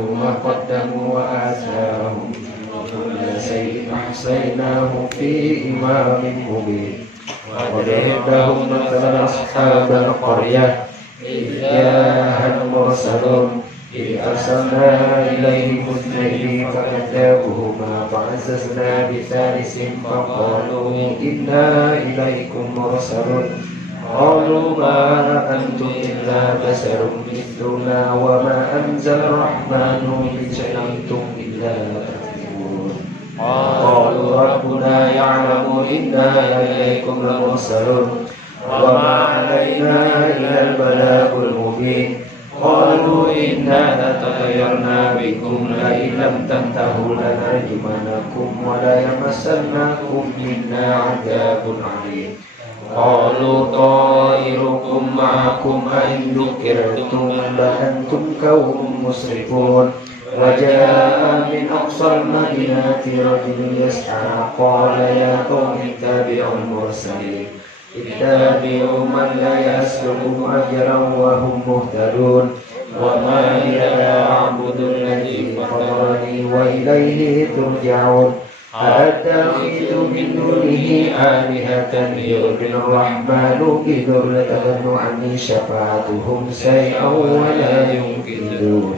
ونسوا ما قدموا وآثارهم وكل شيء أحصيناه في إمام مبين واضرب لهم مثل أصحاب القرية إذ جاءها المرسلون إذ أرسلنا إليهم اثنين فكذبوهما فعززنا بثالث فقالوا إنا إليكم مرسلون قالوا ما أنتم إلا بشر مثلنا وما أنزل الرحمن من شيء أنتم إلا تكذبون قالوا ربنا يعلم إنا إليكم لمرسلون وما علينا إلا البلاغ المبين قالوا إنا لتطيرنا بكم لئن لم تنتهوا لنرجمنكم وليمسنكم منا عذاب عليم قالوا طائركم معكم أئن ذكرتم بل أنتم قوم مسرفون وجاء من أقصى المدينة رجل يسعى قال يا قوم اتبعوا المرسلين اتبعوا من لا يسلكم أجرا وهم مهتدون وما لي أعبد الذي فطرني وإليه ترجعون أأتخذ من دونه آلهة يؤمن الرحمن بضر تغن عني شفاعتهم شيئا ولا ينقذون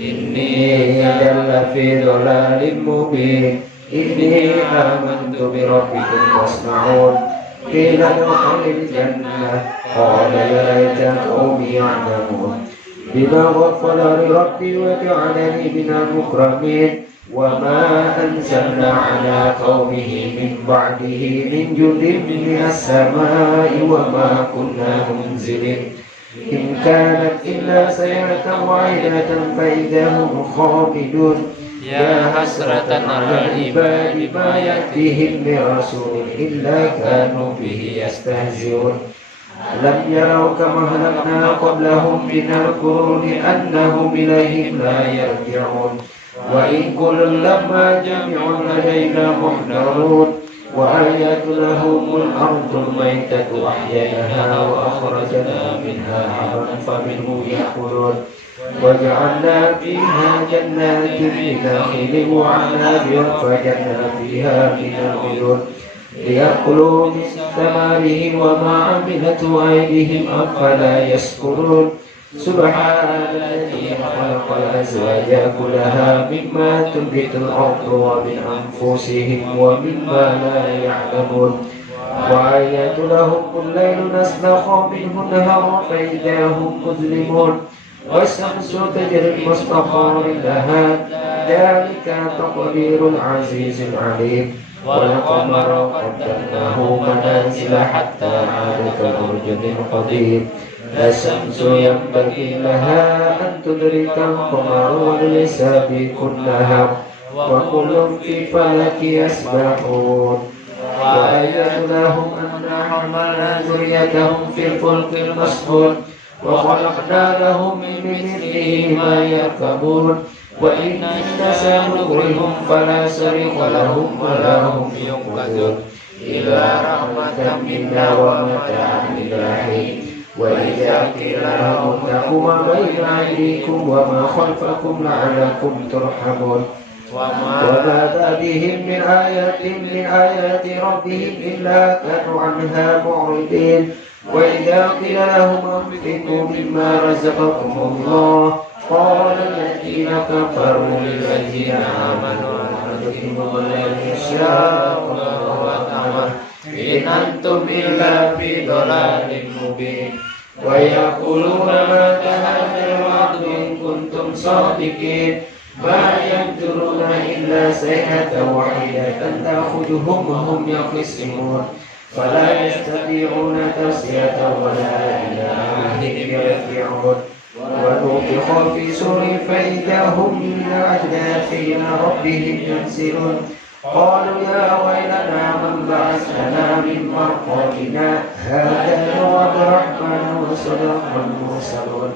إني إذا لفي ضلال مبين إني آمنت بربكم فاسمعون قيل ادخل الجنة قال يا ليت قومي يعلمون بما غفر لي ربي وجعلني من المكرمين وما أنزلنا على قومه من بعده من جند من السماء وما كنا منزلين إن كانت إلا سيئة واحدة فإذا هم خامدون يا حسرة على العباد ما يأتيهم من رسول إلا كانوا به يستهزئون ألم يروا كما أهلكنا قبلهم من القرون أنهم إليهم لا يرجعون وإن كل لما جميع لدينا محضرون وآيات لهم الأرض الميتة أحييناها وأخرجنا منها حبا فمنه يأكلون وجعلنا فيها جنات من نخيل وعناب فجعلنا فيها من العيون ليأكلوا من ثماره وما عملته أيديهم أفلا يشكرون سبحان الذي خلق الأزواج كلها مما تنبت الأرض ومن أنفسهم ومما لا يعلمون وآيات لهم الليل نسلخ منه النهار فإذا هم مظلمون والشمس تجري مستقر لها ذلك تقدير العزيز العليم والقمر قدرناه منازل حتى عاد كالعرجون القديم لا الشمس ينبغي لها أن تدرك القمر وليس بكل النهار وكل في فلك يسبحون وآيات لهم أنا حملنا ذريتهم في الفلك المشحون وخلقنا لهم من مثله ما يركبون وإن نشأ نغرهم فلا صريخ لهم ولا هم ينقذون إلا رحمة منا ومتاعا إلى حين وإذا قيل لهم اتقوا ما بين أيديكم وما خلفكم لعلكم ترحمون وما بهم من آية من آيات ربهم إلا كانوا عنها معرضين وإذا قيل لهم أنفقوا مما رزقكم الله قال الذين كفروا للذين آمنوا أنفقوا الذي شاء الله وتعالى إن أنتم إلا في ضلال مبين ويقولون متى هذا الوعد إن كنتم صادقين ما ينظرون إلا صيحة واحدة تأخذهم وهم يخصمون فلا يستطيعون توصية ولا إلى أهلهم يرجعون ونفخ في صور فإذا هم من الأجداث إلى ربهم ينسلون قالوا يا ويلنا من بعثنا من مرقدنا هذا وعد الرحمن وصدق المرسلون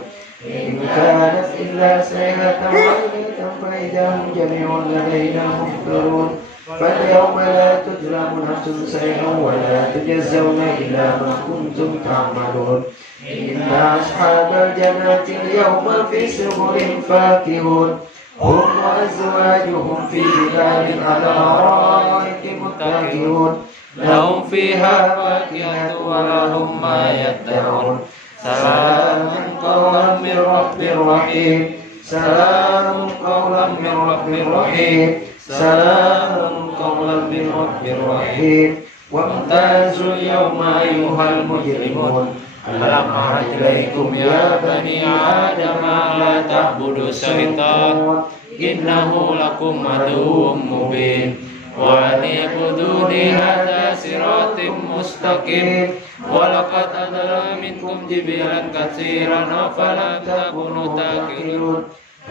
إن كانت إلا سيئة واحدة فإذا هم جميع لدينا محضرون فاليوم لا تظلم نفس شيئا ولا تجزون إلا ما كنتم تعملون إن أصحاب الجنة اليوم في سرور فاكهون هم وأزواجهم في ظلال على الأرائك متكئون لهم فيها فاكهة ولهم ما يدعون سلام قولا من رب رحيم سلام قولا من رب رحيم سلام قولا من رب رحيم وامتازوا اليوم أيها المجرمون ألم أعهد إليكم يا بني آدم لا تعبدوا الشيطان إنه لكم عدو مبين وأن اعبدوني هذا صراط مستقيم ولقد أضل منكم جبلا كثيرا أفلم تكونوا تعقلون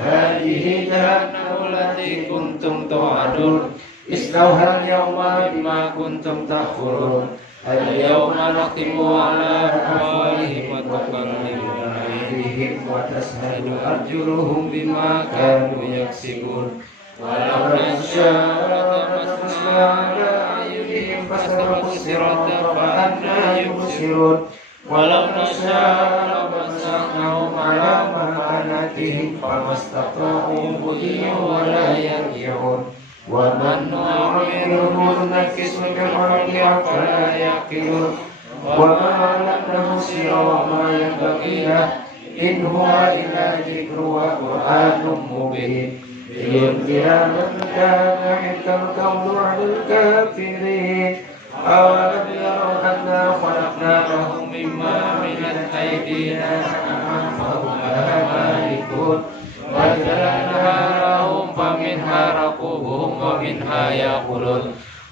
هذه جهنم التي كنتم توعدون اصلوها اليوم بما كنتم تكفرون اليوم نختم على أفواههم وتكلمنا أيديهم وتشهد أرجلهم بما كانوا يكسبون ولو نشاء لطمسنا على أعينهم فاستبقوا الصراط فأنى يبصرون ولو نشاء لمسخناهم على مكانتهم فما استطاعوا مضيا ولا يرجعون ومن نعمره ننكسه في الخلق أفلا يعقلون وما علمناه السحر وما ينبغي له إن هو إلا ذكر وقرآن مبين لينذر من كان حق القول على الكافرين أولم يروا أنا خلقنا لهم مما عملت أيدينا فهم لها مالكون وجعلناها لهم فمنها ركوبهم ومنها يأكلون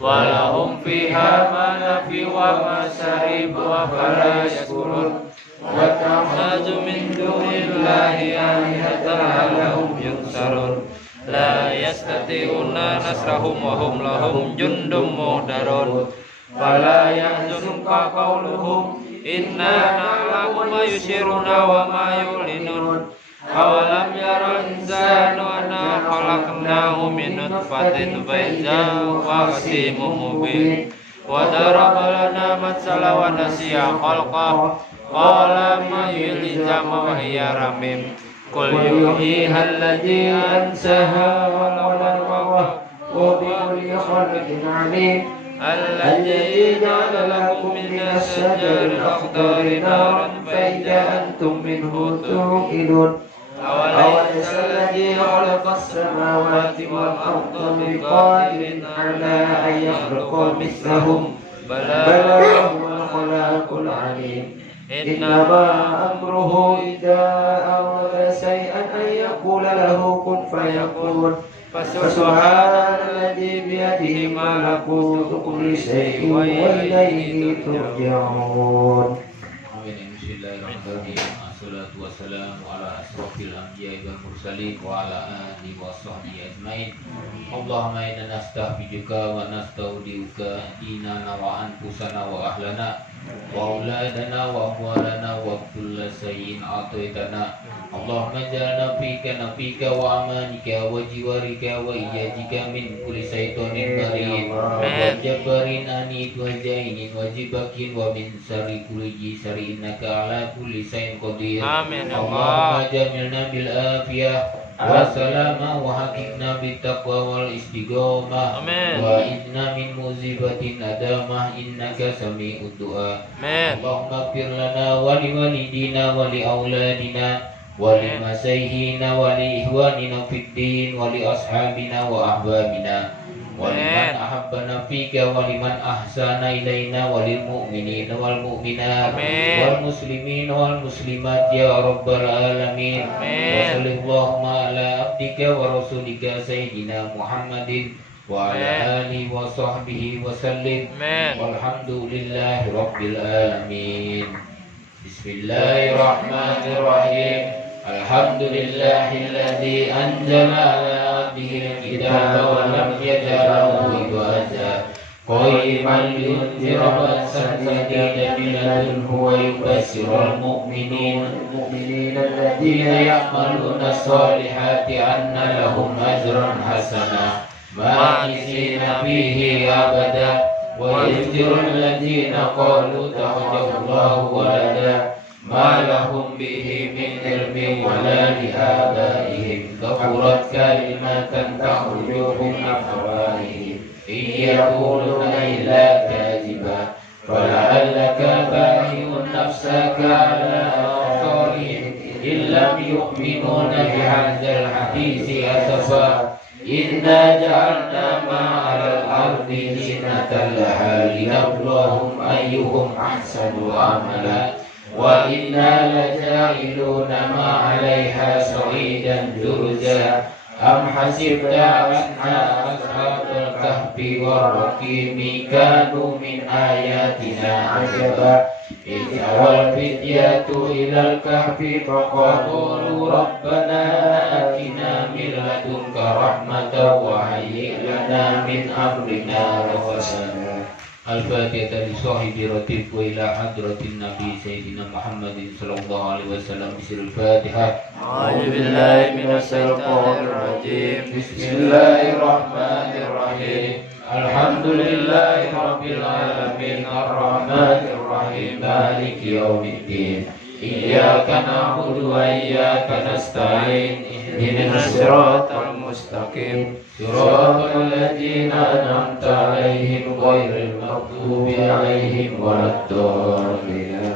ولهم فيها منافع ومشارب أفلا يشكرون واتخذوا من دون الله آلهة لعلهم ينصرون لا يستطيعون نصرهم وهم لهم جند مهدرون فلا يحزنك قولهم إنا نعلم ما يسرون وما يعلنون أولم يرى الإنسان أنا خلقناه من نطفة فإذا هو خصيم مبين وضرب لنا مثلا ونسي خلقه قال من يحيي العظام وهي رميم قل يحييها الذي أنشأها أول مرة وبكل خلق عليم الذي جعل لكم من الشجر الأخضر نارا فإذا أنتم منه توقدون أوليس الذي خلق السماوات والأرض بقادر على أن يخلق مثلهم بلى هو الخلاق العليم إنما أمره إذا أراد شيئا أن يقول له كن فيكون فسبحان الذي بيده ملكوت كل شيء وإليه ترجعون. Assalatu wassalamu ala asrafil anbiya'i wal mursalin wa ala alihi wa sahbihi ajmain. Allahumma inna nasta'fiduka wa nasta'udiuka dinana wa anfusana wa ahlana wa auladana wa amwalana wa kulla sayyin a'taitana. Allahumma jalna fika wa amanika wa jiwarika wa iyajika min kulli syaitonin marid wa jabbarin anid wa jainin wa jibakin wa min syarri kulli jisari innaka ala kulli syai'in qadir. Amin ya Allahumma Allah. jamilna bil afiyah wa salama wa hakikna bit taqwa wal istiqomah. Amin. Wa idna min muzibatin nadamah innaka sami'ud du'a. Amin. Allahumma ighfir lana wa li walidina wa li auladina wa li masaihina wa li ihwanina fid din wa li ashabina wa ahbabina wa liman ahabbana fika wa liman ahsana ilaina wa lil mu'minina wal mu'minat wal muslimina wal muslimat ya rabbal alamin. Wa sallallahu ala abdika wa rasulika sayyidina Muhammadin wa ala alihi wa sahbihi wa sallim. Walhamdulillahi rabbil alamin. Bismillahirrahmanirrahim. Alhamdulillahilladzi anzala ala abdihi al-kitaba wa lam yaj'alhu iwaja qayyiman liyunzira ba'san shadidan min ladunhu wa yubashshirul mu'minina alladhina ya'maluna as-solihati anna lahum ajran hasana ma'isina fihi abada wa yunzirul ladzina qalu takhadallahu walada ما لهم به من علم ولا لآبائهم كبرت كلمة تخرج من أفواههم إن يقولون إلا كاذبا فلعلك باخع نفسك على آثارهم إن لم يؤمنون بهذا الحديث أسفا إنا جعلنا ما على الأرض زينة لها لنبلوهم أيهم أحسن عملا وإنا لجاعلون ما عليها صعيدا جرزا أم حسبت أن أصحاب الكهف والرقيم كانوا من آياتنا عجبا إذ أوى الفتية إلى الكهف فقالوا ربنا آتنا من لدنك رحمة وهيئ لنا من أمرنا رشدا. Al-Fatihah lisahibi ratib wa ila hadratin Nabi Sayyidina Muhammadin sallallahu alaihi wasallam bisirul Fatihah. A'udzu billahi minasyaitonir rajim. Bismillahirrahmanirrahim. Alhamdulillahi rabbil alamin arrahmanir rahim maliki yaumiddin. Iyyaka na'budu wa iyyaka nasta'in. Ihdinas siratal mustaqim. Siratal ladzina an'amta 'alaihim ghairil maghdubi 'alaihim waladdallin.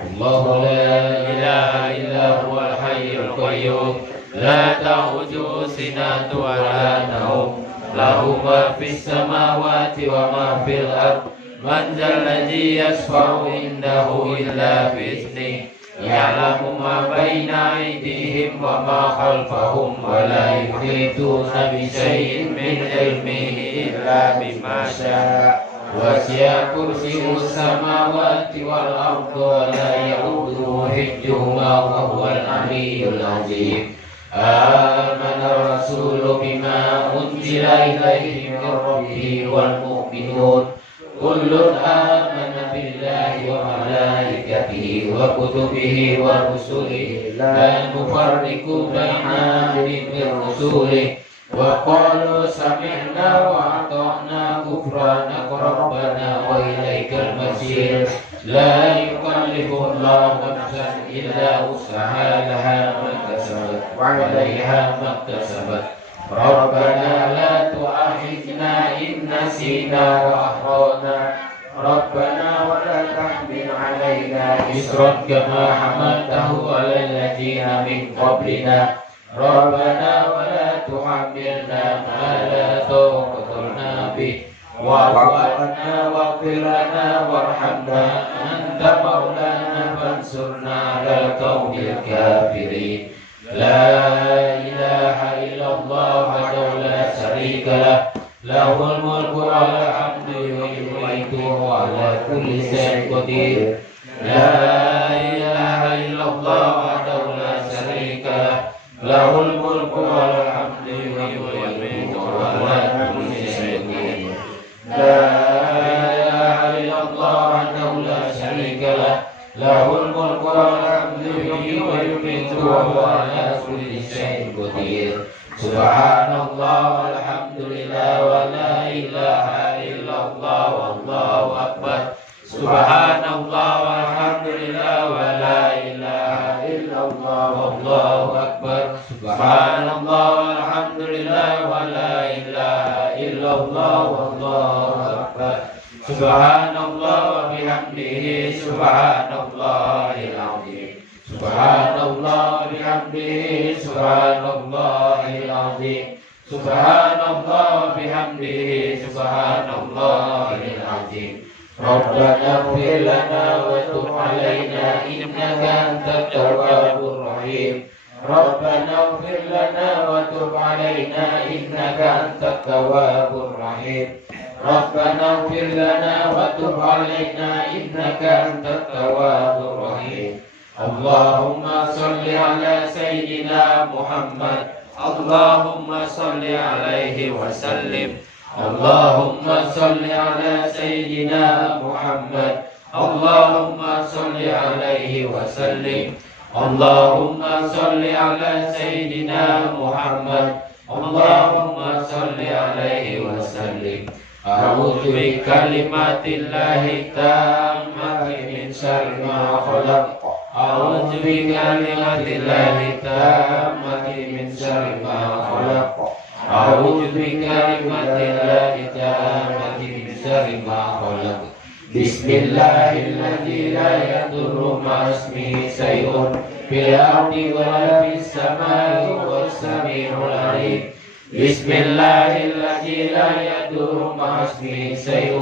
Allahu la ilaha illa huwal hayyul qayyum la ta'khudhuhu sinatun wa la nawm lahu ma fis samawati wa ma fil ardh man dzal ladzi yashfa'u indahu illa bi'iznihi ya'lamu ma baina aydihim wa ma khalfahum wa la yuhituna bi syai'in min ilmihi illa bima syaa wasi'a kursiyyuhus samawati wal arda wa la ya'uduhu hifdhuhuma wa huwal 'aliyyul 'azim. Amana rasulu bima unzila ilaihi min rabbihi wal mu'minun kullun amana billahi wa malaikatihi wa kutubihi wa rusulihi la nufarriqu baina ahadin min rusulihi wa qalu sami'na wa ata'na ghufranaka rabbana wa ilaikal masir. La yukallifu Allahu nafsan illa wus'aha laha ma kasabat wa 'alayha ma iktasabat. Rabbana la tu'akhidhna in nasina wa akhtana. Rabbana wa la tahmil 'alaina isran kama hamaltahu 'alal ladzina min qablina. Rabbana wa la tuhammilna ma la taqata lana bih wa'fu 'anna waghfir lana warhamna anta maulana fansurna 'alal qaumil kafirin. La ilaha illallah wahdahu la syarika lah lahul mulku wa lahul hamdu yuhyitu wa ala kulli syai'in qadir. La ilaha illallah wahdahu la syarika lah lahul mulku wa lahul hamdu yuhyitu wa ala kulli syai'in qadir. La ilaha illallah wahdahu la syarika lah lahul mulku wa lahul hamdu yuhyitu wa ala kulli syai'in qadir. Subhanallah walhamdulillah wa la ilaha illallah wallahu akbar. Subhanallah walhamdulillah wa la ilaha illallah wallahu akbar. Subhanallah walhamdulillah wa la ilaha illallah wallahu akbar. Subhanallah wa bihamdihi subhanallahil azim. Subhanallah wa bihamdihi subhanallahil azim. Subhanallah wa bihamdihi subhanallahil azim. Rabbana ighfir lana wa tub 'alaina innaka antat tawwabur rahim. Rabbana ighfir lana wa tub 'alaina innaka antat tawwabur rahim. Rabbana ighfir lana wa tub 'alaina innaka antat tawwabur rahim. Allahumma salli ala sayyidina Muhammad. Allahumma salli alaihi wa sallim. Allahumma salli ala sayyidina Muhammad. Allahumma salli alaihi wa sallim. Allahumma salli ala sayyidina Muhammad. Allahumma salli alaihi wa sallim. A'udzu bi kalimatillahi tammati min syarri ma khalaq. أعوذ بكلمات الله التامة من شر ما خلق أعوذ بكلمات الله التامة من شر ما خلق بسم الله الذي لا يضر مع اسمه شيء في الأرض ولا في السماء وهو السميع العليم بسم الله الذي لا يضر مع اسمه شيء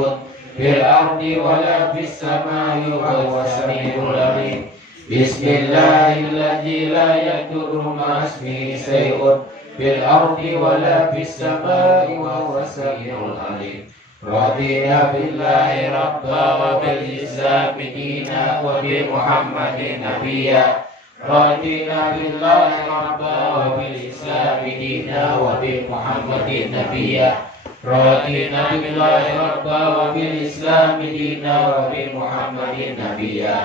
في الأرض ولا في السماء وهو السميع العليم بسم الله الذي لا يضر مع اسمه شيء في الأرض ولا في السماء وهو السميع العليم رضينا بالله ربا وبالإسلام دينا وبمحمد نبيا رضينا بالله ربا وبالإسلام دينا وبمحمد نبيا رضينا بالله ربا وبالإسلام دينا وبمحمد نبيا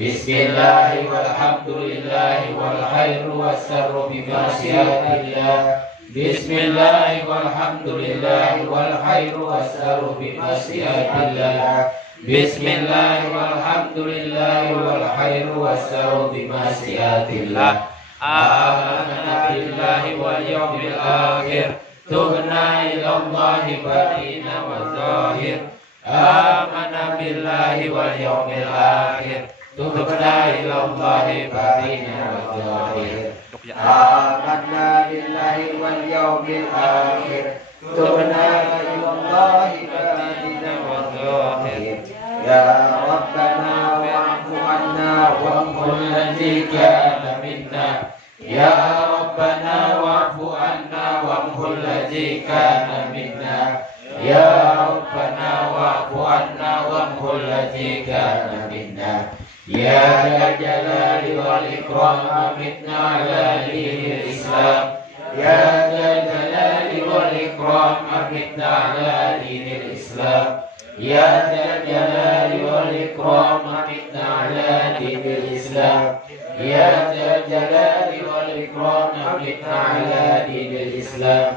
بسم الله والحمد لله والخير والسر بمشيئة الله بسم الله والحمد لله والخير والسر بمشيئة الله بسم الله والحمد لله والخير والسر بمشيئة الله آمنا بالله واليوم الآخر تبنا إلى الله باطنا وظاهر آمنا بالله واليوم الآخر تبنا إلى الله باطنا وظاهر آمنا بالله واليوم الآخر تبنا إلى الله باطنا وظاهر يا ربنا واعف عنا وامحو الذي كان منا يا ربنا واعف عنا وامحو الذي كان منا يا ربنا واعف عنا وامحو الذي كان منا يا ذا الجلال والإكرام أمتنا على دين الإسلام يا ذا الجلال والإكرام أمتنا على دين الإسلام يا ذا الجلال والإكرام أمتنا على دين الإسلام يا ذا الجلال والإكرام أمتنا على دين الإسلام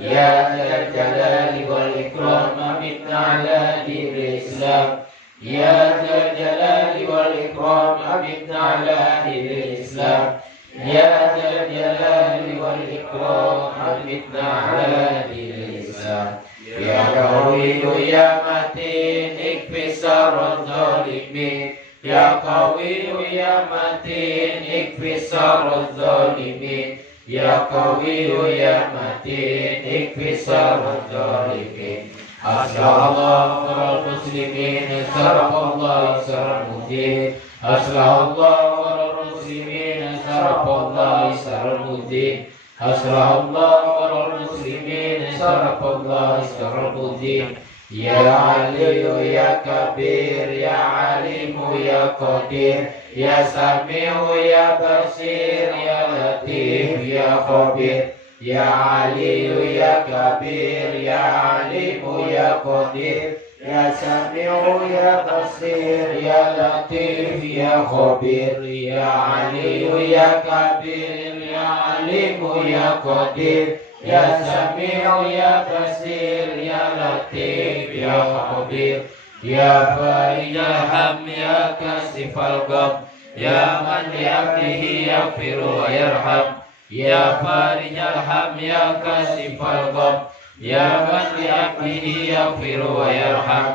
يا ذا الجلال والإكرام أمتنا على دين الإسلام يا ذا الجلال والإكرام أمتنا على دين الإسلام يا ذا الجلال والإكرام أمتنا على دين الإسلام يا قوي يا متين اكفي شر الظالمين يا قوي يا متين اكفي شر الظالمين يا قوي يا متين اكفي شر الظالمين أصلح الله أمر المسلمين صرف الله سر المدين أصلح الله أمر المسلمين صرف الله سر المدين أصلح الله أمر المسلمين صرف الله سر المدين يا علي يا كبير يا عليم يا قدير يا سميع يا بصير يا لطيف يا خبير يا علي يا كبير يا عليم يا قدير يا سميع يا بصير يا لطيف يا خبير يا علي يا كبير يا عليم يا قدير يا سميع يا بصير يا لطيف يا خبير يا فارج الهم يا كاشف الغم يا من لعبده يغفر ويرحم يا فارج الهم يا كاشف الغم يا من لعبده يغفر ويرحم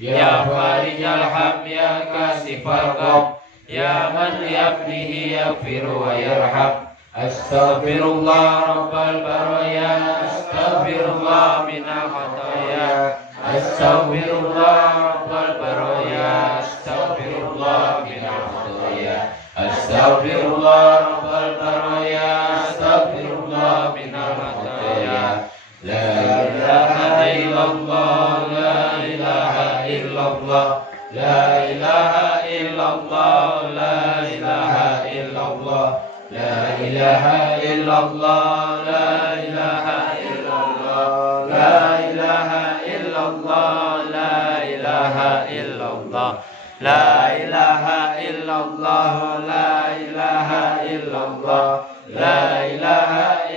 يا فارج الهم يا كاشف الغم يا من لعبده يغفر ويرحم أستغفر الله رب البرايا أستغفر الله من الخطايا أستغفر الله رب البرايا أستغفر الله من الخطايا أستغفر الله رب البرايا أستغفر الله من الخطايا لا إله إلا الله لا إله إلا الله لا إله إلا الله لا إله إلا الله لا إله إلا الله لا إله إلا الله لا إله إلا الله لا إله إلا الله لا إله إلا الله لا إله إلا الله لا إله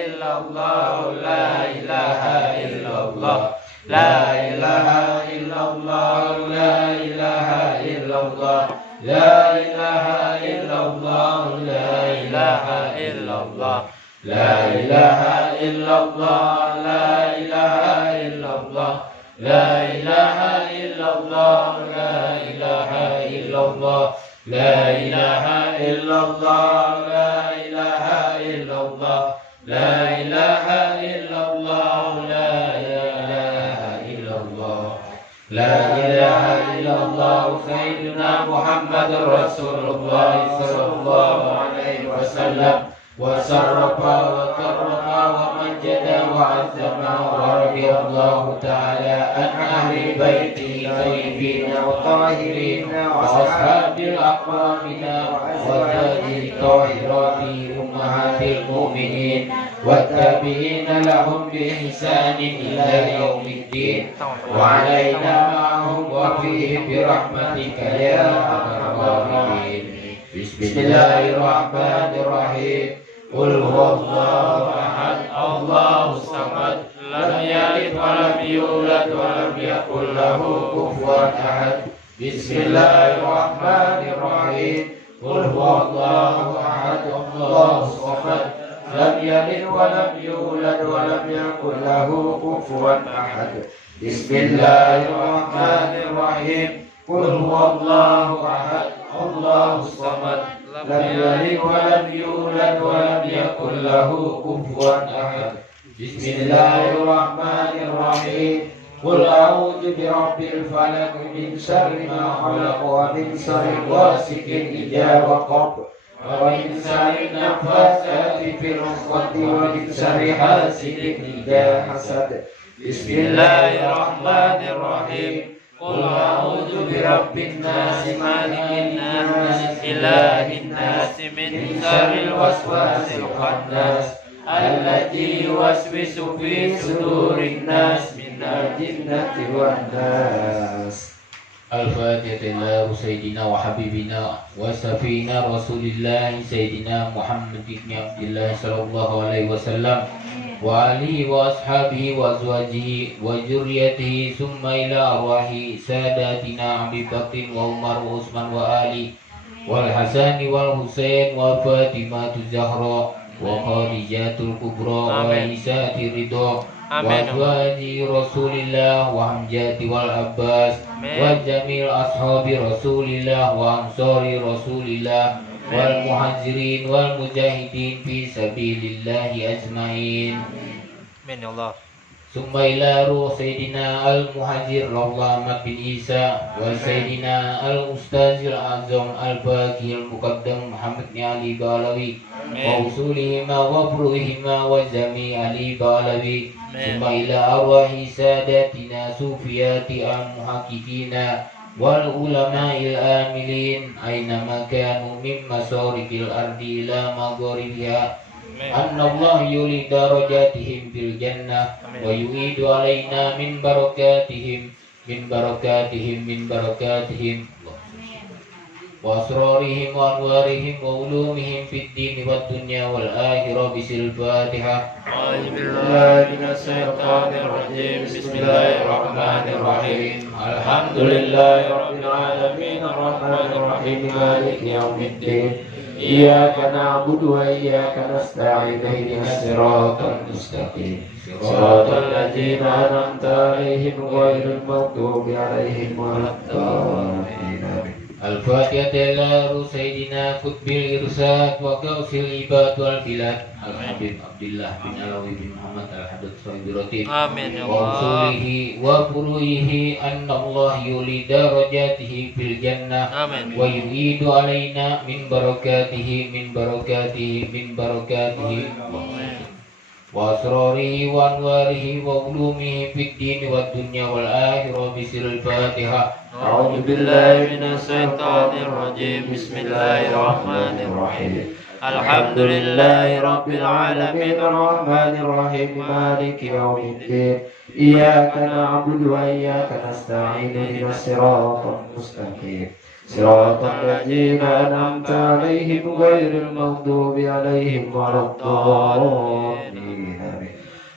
إلا الله لا إله إلا الله لا إله إلا الله لا إله إلا الله لا إله إلا الله ilaha illallah, la ilaha illallah, la ilaha illallah, la ilaha illallah, la ilaha illallah, la ilaha illallah, la ilaha illallah, la ilaha illallah, la ilaha illallah, la ilaha illallah. Sayyidina Muhammad Rasulullah sallallahu alaihi wasallam wa sarrafa wa karrama wa majjada wa azzama wa radiyallahu ta'ala an ahli baiti tayyibin wa tahirin wa ashabil aqwamina wa tajil tahirati ummahatil mu'minin wa tabi'ina lahum bi ihsanin ila yaumiddin wa alaina ma'ahum wa fihim bi rahmatika ya arhamar rahimin. Bismillahirrahmanirrahim. Qul huwallahu ahad, Allahus samad, lam yalid wa lam yulad wa lam yakul lahu kufuwan ahad. Bismillahirrahmanirrahim. Qul huwallahu ahad, Allahus samad, lam yalid wa lam yulad wa lam yakul lahu kufuwan ahad. Bismillahirrahmanirrahim. Qul huwallahu ahad, Allahus samad, lam yalid wa lam yulad wa lam yakul lahu kufuwan ahad. Bismillahirrahmanirrahim. Qul a'udzu birabbil falaq min syarri ma khalaq wa min syarri ghasiqin idza waqab wa min syarri naffasati fil 'uqad wa min syarri hasidin idza hasad. Bismillahirrahmanirrahim. Qul a'udzu birabbin nas, malikin nas, ilahin nas, min syarril waswasil khannas, alladzi yuwaswisu fi sudurin nas, minal jinnati wan nas. Al-Fatihah. Sayyidina wa habibina wa safina Rasulillah Sayyidina Muhammad ibn Abdillah sallallahu alaihi wasallam wa alihi wa ashabihi wa azwajihi wa dzurriyyatihi summa ila arwahi sadatina Abi Bakr wa Umar wa Utsman wa Ali wal Hasan wal Husain wa Fatimah Zahra wa Khadijatul Kubra wa Isati Ridha wa azwaji Rasulillah wa Hamzati wal Abbas wa jamil ashabi Rasulillah wa ansari Rasulillah wal muhajirin wal mujahidin fi sabilillahi ajmain. Amin ya Allah. Summa ila ruh Sayyidina al-Muhajir Rahmat bin Isa wa Sayyidina al-Ustazil Azam al-Baqi al-Muqaddam Muhammad bin Ali Balawi wa usulihima wa furuhima wa jami' Ali Balawi. Summa ila arwahi sadatina sufiyati al-muhaqqiqina wal ulama'il amilin aina makanu min masarikil ardi ila magharibiha. Anna Allah yuli darajatihim fil jannah wa yu'idu alaina min barakatihim wa asrarihim wa anwarihim wa ulumihim fid din wad dunya wal akhirah bisil Fatihah. A'udzu billahi minas syaitonir rajim. Bismillahirrahmanirrahim. Alhamdulillahi rabbil alamin arrahmanir rahim maliki yaumiddin. Iyyaka na'budu wa iyyaka nasta'in ihdinas siratal mustaqim siratal ladzina an'amta 'alaihim ghairil maghdubi 'alaihim waladdallin. Al-Fatihah. Sayyidina Qutbil Irsad wa Gausil Ibad wal Bilad Al-Habib Abdullah bin Alawi bin Muhammad Al-Hadad Sahibi Ratib. Amin ya Allah. Wa usulihi wa furuihi anna Allah yuli darajatihi fil jannah. Amin. Wa yu'idu alaina min barakatihi wa asrarihi wa anwarihi wa ulumihi fid din wad dunya wal akhirah bisiril Fatihah. A'udzu billahi minas syaitonir rajim. Bismillahirrahmanirrahim. Alhamdulillahi rabbil alamin arrahmanir rahim maliki yaumiddin. Iyyaka na'budu wa iyyaka nasta'in ihdinas siratal mustaqim siratal ladzina an'amta 'alaihim ghairil maghdubi 'alaihim waladdallin.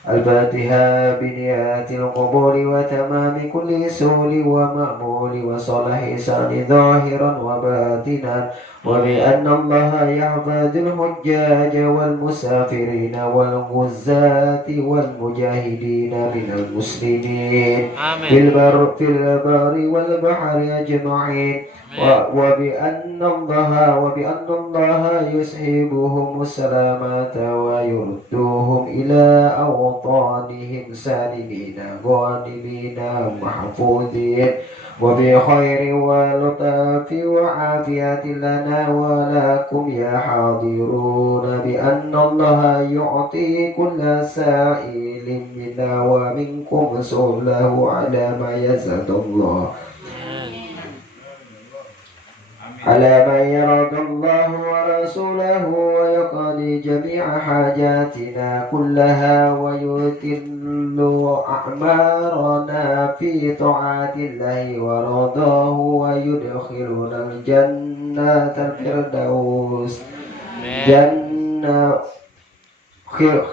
الفاتحة بنيات القبول وتمام كل سول ومأمول وصلاح سان ظاهرا وباطنا وبأن الله يحفظ الحجاج والمسافرين والغزاة والمجاهدين من المسلمين في البر والبحر أجمعين وبأن الله يسحبهم السلامة ويردوهم إلى أوطانهم سالمين غانمين محفوظين وبخير ولطف وعافية لنا ولكم يا حاضرون بأن الله يعطي كل سائل منا ومنكم سؤله على ما يزد الله على من يرضى الله ورسوله ويقضي جميع حاجاتنا كلها ويتل أعمارنا في طاعة الله ورضاه ويدخلنا الجنة الفردوس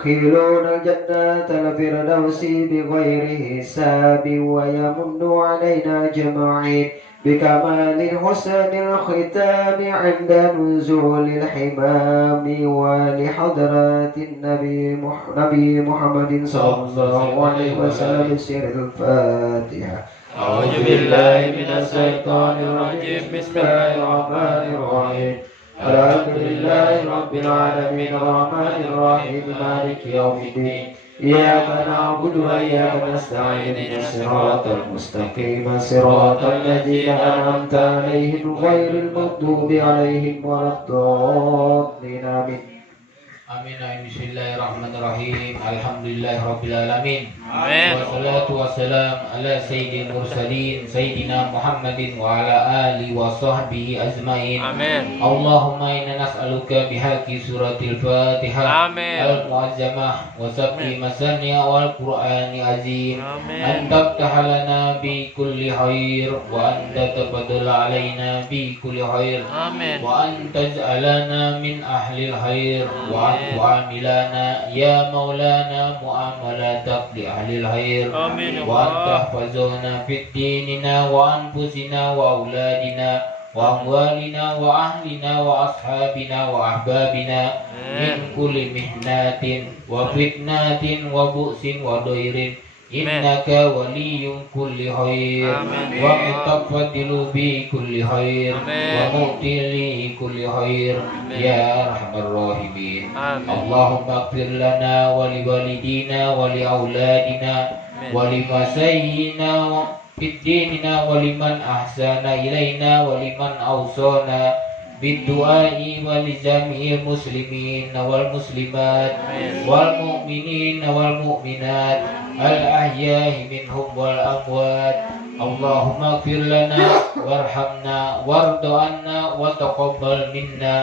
خلون الجنة الفردوس بغير حساب ويمن علينا جميعين بكمال حسن الختام عند نزول الحمام ولحضرات نبي محمد صلى الله عليه وسلم سر الفاتحة. أعوذ بالله من الشيطان الرجيم. بسم الله الرحمن الرحيم. الحمد لله رب العالمين الرحمن الرحيم مالك يوم الدين إياك نعبد وإياك نستعين اهدنا الصراط المستقيم صراط الذين أنعمت عليهم غير المغضوب عليهم ولا الضالين آمين. Amin. Bismillahirrahmanirrahim. Alhamdulillahirrabbilalamin. Amin. Wassalatu wassalam ala sayyidil mursalin Sayyidina Muhammadin wa ala alihi wa sahbihi ajmain. Amin. Allahumma inna nas'aluka bihaqqi suratil Fatihah Amin. al-mu'azzamah wa sab'i masaniya wal qur'ani azim. Amin. An taftaha lana bi kulli khair wa an tatafaddala alaina bi kulli khair. Amin. Wa an taj'alana min ahlil khair wa وعاملانا يا مولانا معاملاتك لأهل الخير وأن تحفظنا في ديننا وأنفسنا وأولادنا وأموالنا وأهلنا وأصحابنا وأحبابنا من كل محنات وفتنات وبؤس وضير إنك ولي كل خير ومتفضل بكل خير ومؤتي لكل خير يا أرحم الراحمين. اللهم اغفر لنا ولوالدينا ولأولادنا ولمسينا في ديننا ولمن أحسن إلينا ولمن أوصانا بالدعاء ولجميع المسلمين والمسلمات والمؤمنين والمؤمنات الأحياء منهم والأموات. اللهم اغفر لنا وارحمنا وارض عنا وتقبل منا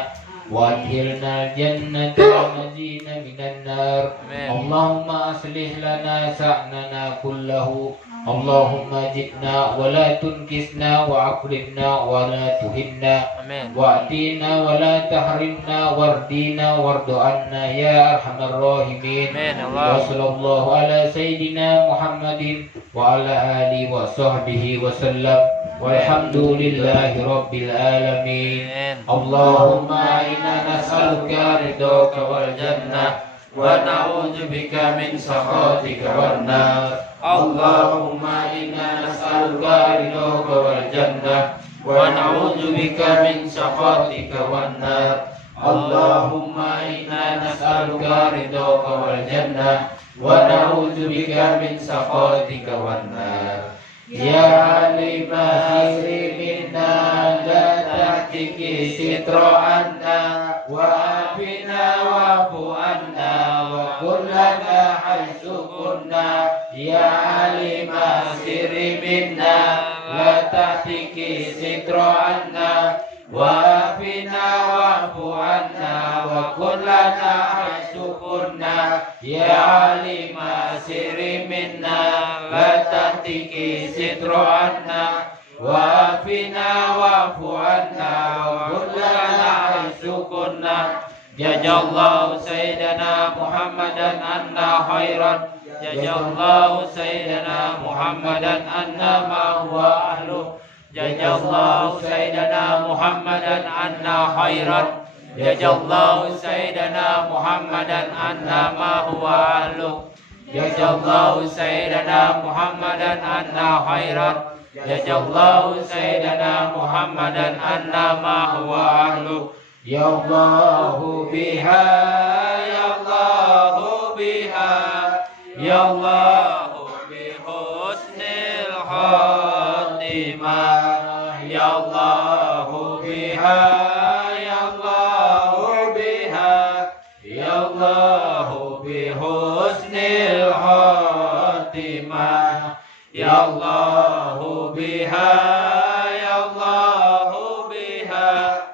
وأدخلنا الجنة ونجينا من النار. اللهم أصلح لنا شأننا كله. اللهم زدنا ولا تنكسنا وأكرمنا ولا تهنا وأتينا ولا تحرمنا واردينا وارض عنا يا أرحم الراحمين. وصلى الله على سيدنا محمد وعلى آله وصحبه وسلم والحمد لله رب العالمين. اللهم إنا نسألك رضاك والجنة ونعوذ بك من سخطك والنار. اللهم إنا نسألك رضاك والجنة ونعوذ بك من سخطك والنار. اللهم إنا نسألك رضاك والجنة ونعوذ بك من سخطك والنار. يا عليم السر منا لا تحتك ستر عنا وعافنا واعف عنا وكن لنا حيث كنا. يا عليم السر منا لا تحتك ستر عنا وعافنا واعف عنا وكن لنا حيث كنا. يا عليم السر منا لا تحتك ستر عنا وعافنا واعف عنا وكن لنا حيث كنا. Jajallahu Sayyidana Muhammadan anna khairan. Jajallahu Sayyidana Muhammadan anna ma huwa ahluh. Jajallahu Sayyidana Muhammadan anna khairan. Jajallahu Sayyidana Muhammadan anna ma huwa ahluh. Jajallahu Sayyidana Muhammadan anna khairan. Jajallahu Sayyidana Muhammadan anna ma huwa ahluh. Ya Allahu biha, ya Allahu biha, ya Allahu bi husnil khatimah. Ya Allahu biha, ya Allahu biha, ya Allahu bi husnil khatimah. Ya Allahu biha, ya Allahu biha,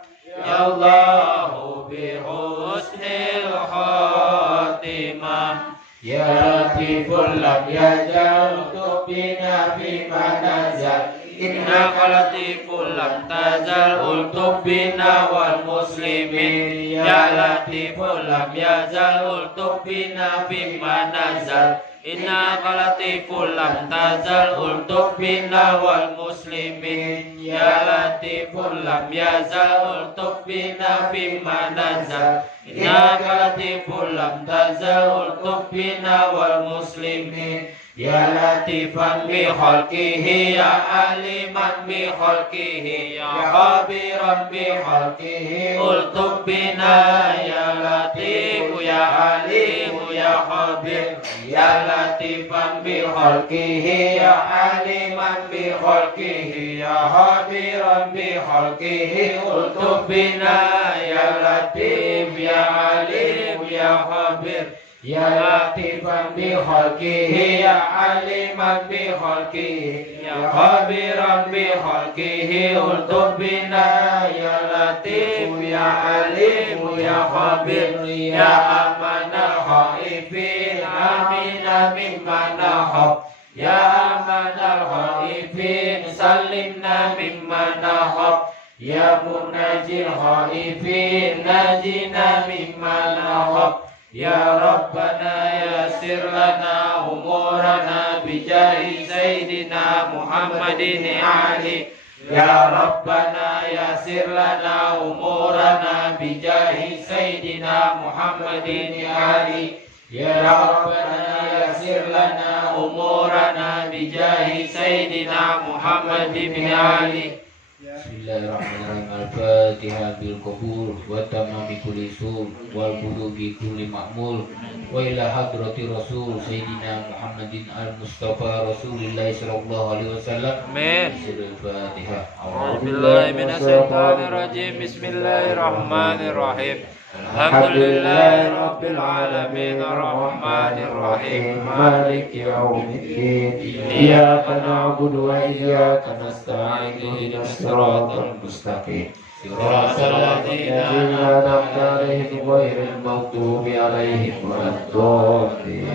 ya Allahu bi husnil khatimah. Ya Latiful lam yajal tubina fi manazal. Innaka latiful lam tazal ultub bina wal muslimin. Ya Latiful lam yazal ultub bina fi manazal. Innaka latiful lam tazal ultub bina wal muslimin. Ya Latiful lam yazal ultub bina fi manazal. Innaka latiful lam tazal ultub bina wal muslimin. Ya Latifan bi khalqihi, ya aliman bi khalqihi, ya khabiran bi khalqihi, ultub bina. Ya Latif, ya alim, ya khabir. Ya Latifan bi khalqihi, ya aliman bi khalqihi, ya khabiran bi khalqihi, ultub bina. Ya Latif, ya alim, ya khabir. Ya Latifan bi khalqihi, ya aliman bi khalqihi, ya khabiran bi khalqihi, ultub bina. Ya Latif, ya alim, ya khabir. Ya amanal khaifin, amina mimma nakhaf. Ya amanal khaifin, salimna mimma nakhaf. Ya munajil khaifin, najina mimma nakhaf. Ya Rabbana yassir lana umurana bijahi Sayyidina Muhammadin Ali. Ya Rabbana yassir lana umurana bijahi Sayyidina Muhammadin Ali. Ya Rabbana yassir lana umurana bijahi Sayyidina Muhammadin Ali. Bismillahirrahmanirrahim. Al-Fatihah bil qabul wa tamami kulli sur wal qulubi kulli ma'mul wa ila hadrati rasul sayyidina Muhammadin al-Mustafa Rasulillah sallallahu alaihi wasallam. Amin. Al-Fatihah. A'udzubillahi minasyaitonir rajim. Bismillahirrahmanirrahim. Alhamdulillahi rabbil alamin arrahmanir rahim maliki yaumiddin. Iyyaka na'budu wa iyyaka nasta'in ihdinas siratal mustaqim. Siratal ladzina an'amta 'alaihim ghairil maghdubi 'alaihim waladdallin.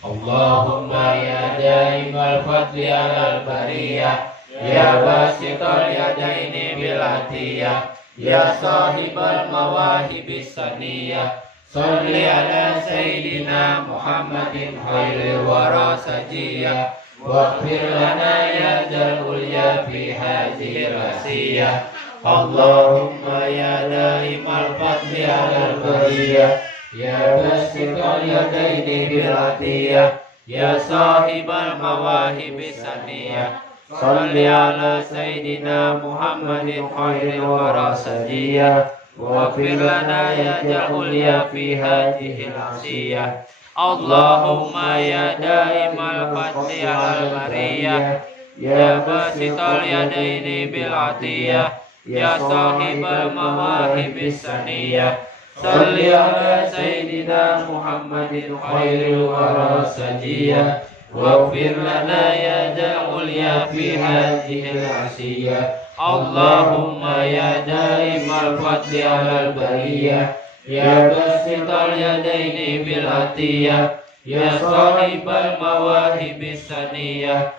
Allahumma ya daimal fadli 'alal bariyah, ya basital yadaini bil atiyah, ya sahibal mawahibis saniyah. Salli ala Sayyidina Muhammadin khairil wara sajiyah. Waghfir lana ya dzal ulya fi hadhihi rasiyah. Allahumma ya daimal fadli 'alal bariyah, ya basital yadaini bil atiyah, ya sahibal mawahibis saniyah. Salli ala Sayyidina Muhammadin khairil wara sajiyah. Waghfir lana ya dzal ulya fi hadhihi al-asiyah. Allahumma ya daimal fadli 'alal bariyah, ya basital yadaini bil atiyah, ya sahibal mawahibis saniyah. Salli ala Sayyidina Muhammadin khairil wara sajiyah. Waghfir lana ya dzal ulya fi hadhihi al-asiyah. Allahumma ya daimal fadli 'alal bariyah, ya basital yadaini bil atiyah, ya sahibal mawahibis saniyah.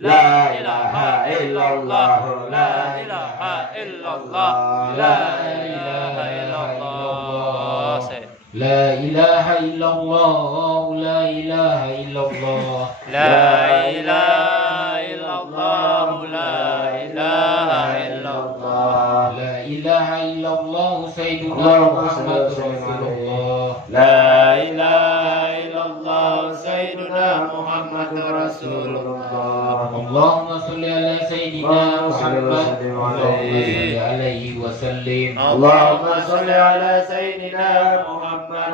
لا إله إلا الله لا إله إلا الله لا إله إلا الله لا إله إلا الله لا إله إلا الله لا إله إلا الله لا إله إلا الله لا إله إلا الله سيدنا محمد رسول الله لا إله إلا الله سيدنا محمد رسول الله اللهم صل على سيدنا محمد اللهم صل عليه وسلم اللهم صل على سيدنا محمد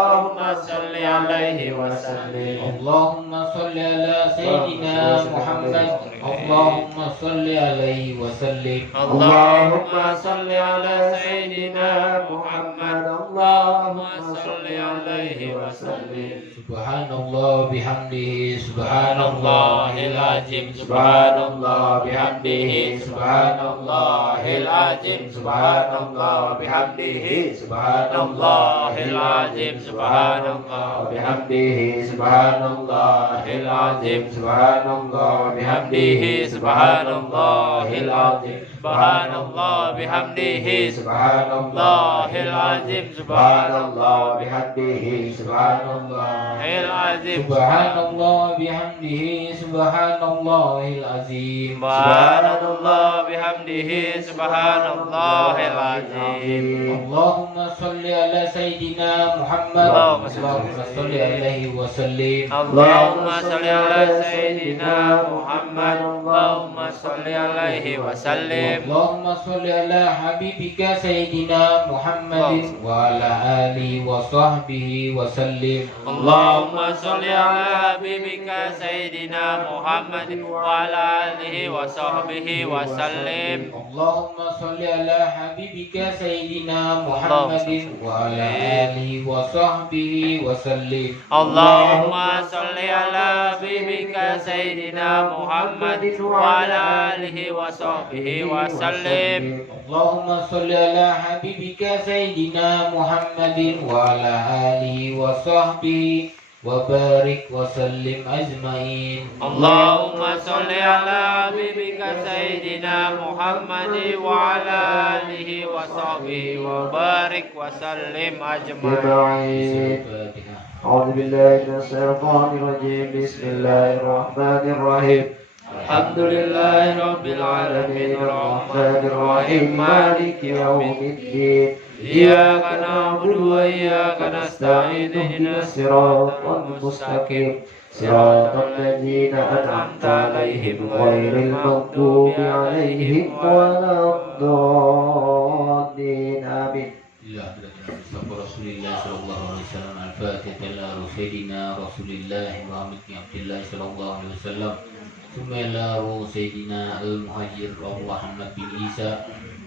اللهم صل عليه وسلم اللهم صل على سيدنا محمد اللهم صل عليه وسلم اللهم صل على سيدنا محمد اللهم صل عليه وسلم سبحان الله بحمده سبحان سبحان الله العظيم سبحان الله بحمده سبحان الله العظيم سبحان الله بحمده سبحان الله العظيم سبحان الله بحمده سبحان الله العظيم سبحان الله بحمده سبحان الله العظيم سبحان الله بحمده سبحان الله العظيم سبحان الله بحمده سبحان الله العظيم سبحان الله بحمده سبحان الله العظيم سبحان الله بحمده سبحان الله العظيم اللهم صل على سيدنا محمد اللهم اللهم صل عليه وسلم اللهم صل على سيدنا محمد اللهم صل عليه وسلم اللهم صل على حبيبك سيدنا محمد وعلى آله وصحبه وسلم اللهم صل على حبيبك سيدنا محمد وعلى آله وصحبه وسلم اللهم صل على حبيبك سيدنا محمد وعلى آله وصحبه وسلم اللهم صل على حبيبك سيدنا محمد وعلى آله وصحبه وسلم اللهم صل على حبيبك سيدنا محمد وعلى آله وصحبه وبارك وسلم أجمعين اللهم صل على حبيبك سيدنا محمد وعلى آله وصحبه وبارك وسلم أجمعين. أعوذ بالله من الشيطان الرجيم بسم الله الرحمن الرحيم الحمد لله رب العالمين الرحمن الرحيم مالك يوم الدين إياك نعبد وإياك نستعين اهدنا الصراط المستقيم صراط الذين أنعمت عليهم غير المغضوب عليهم ولا الضالين آمين. Rasulullah sallallahu alaihi wasallam al-Fatihah ila Sayyidina Rasulillah Muhammad bin Abdullah sallallahu alaihi wasallam Sumela Sayyidina al-Muhajir Muhammad bin Isa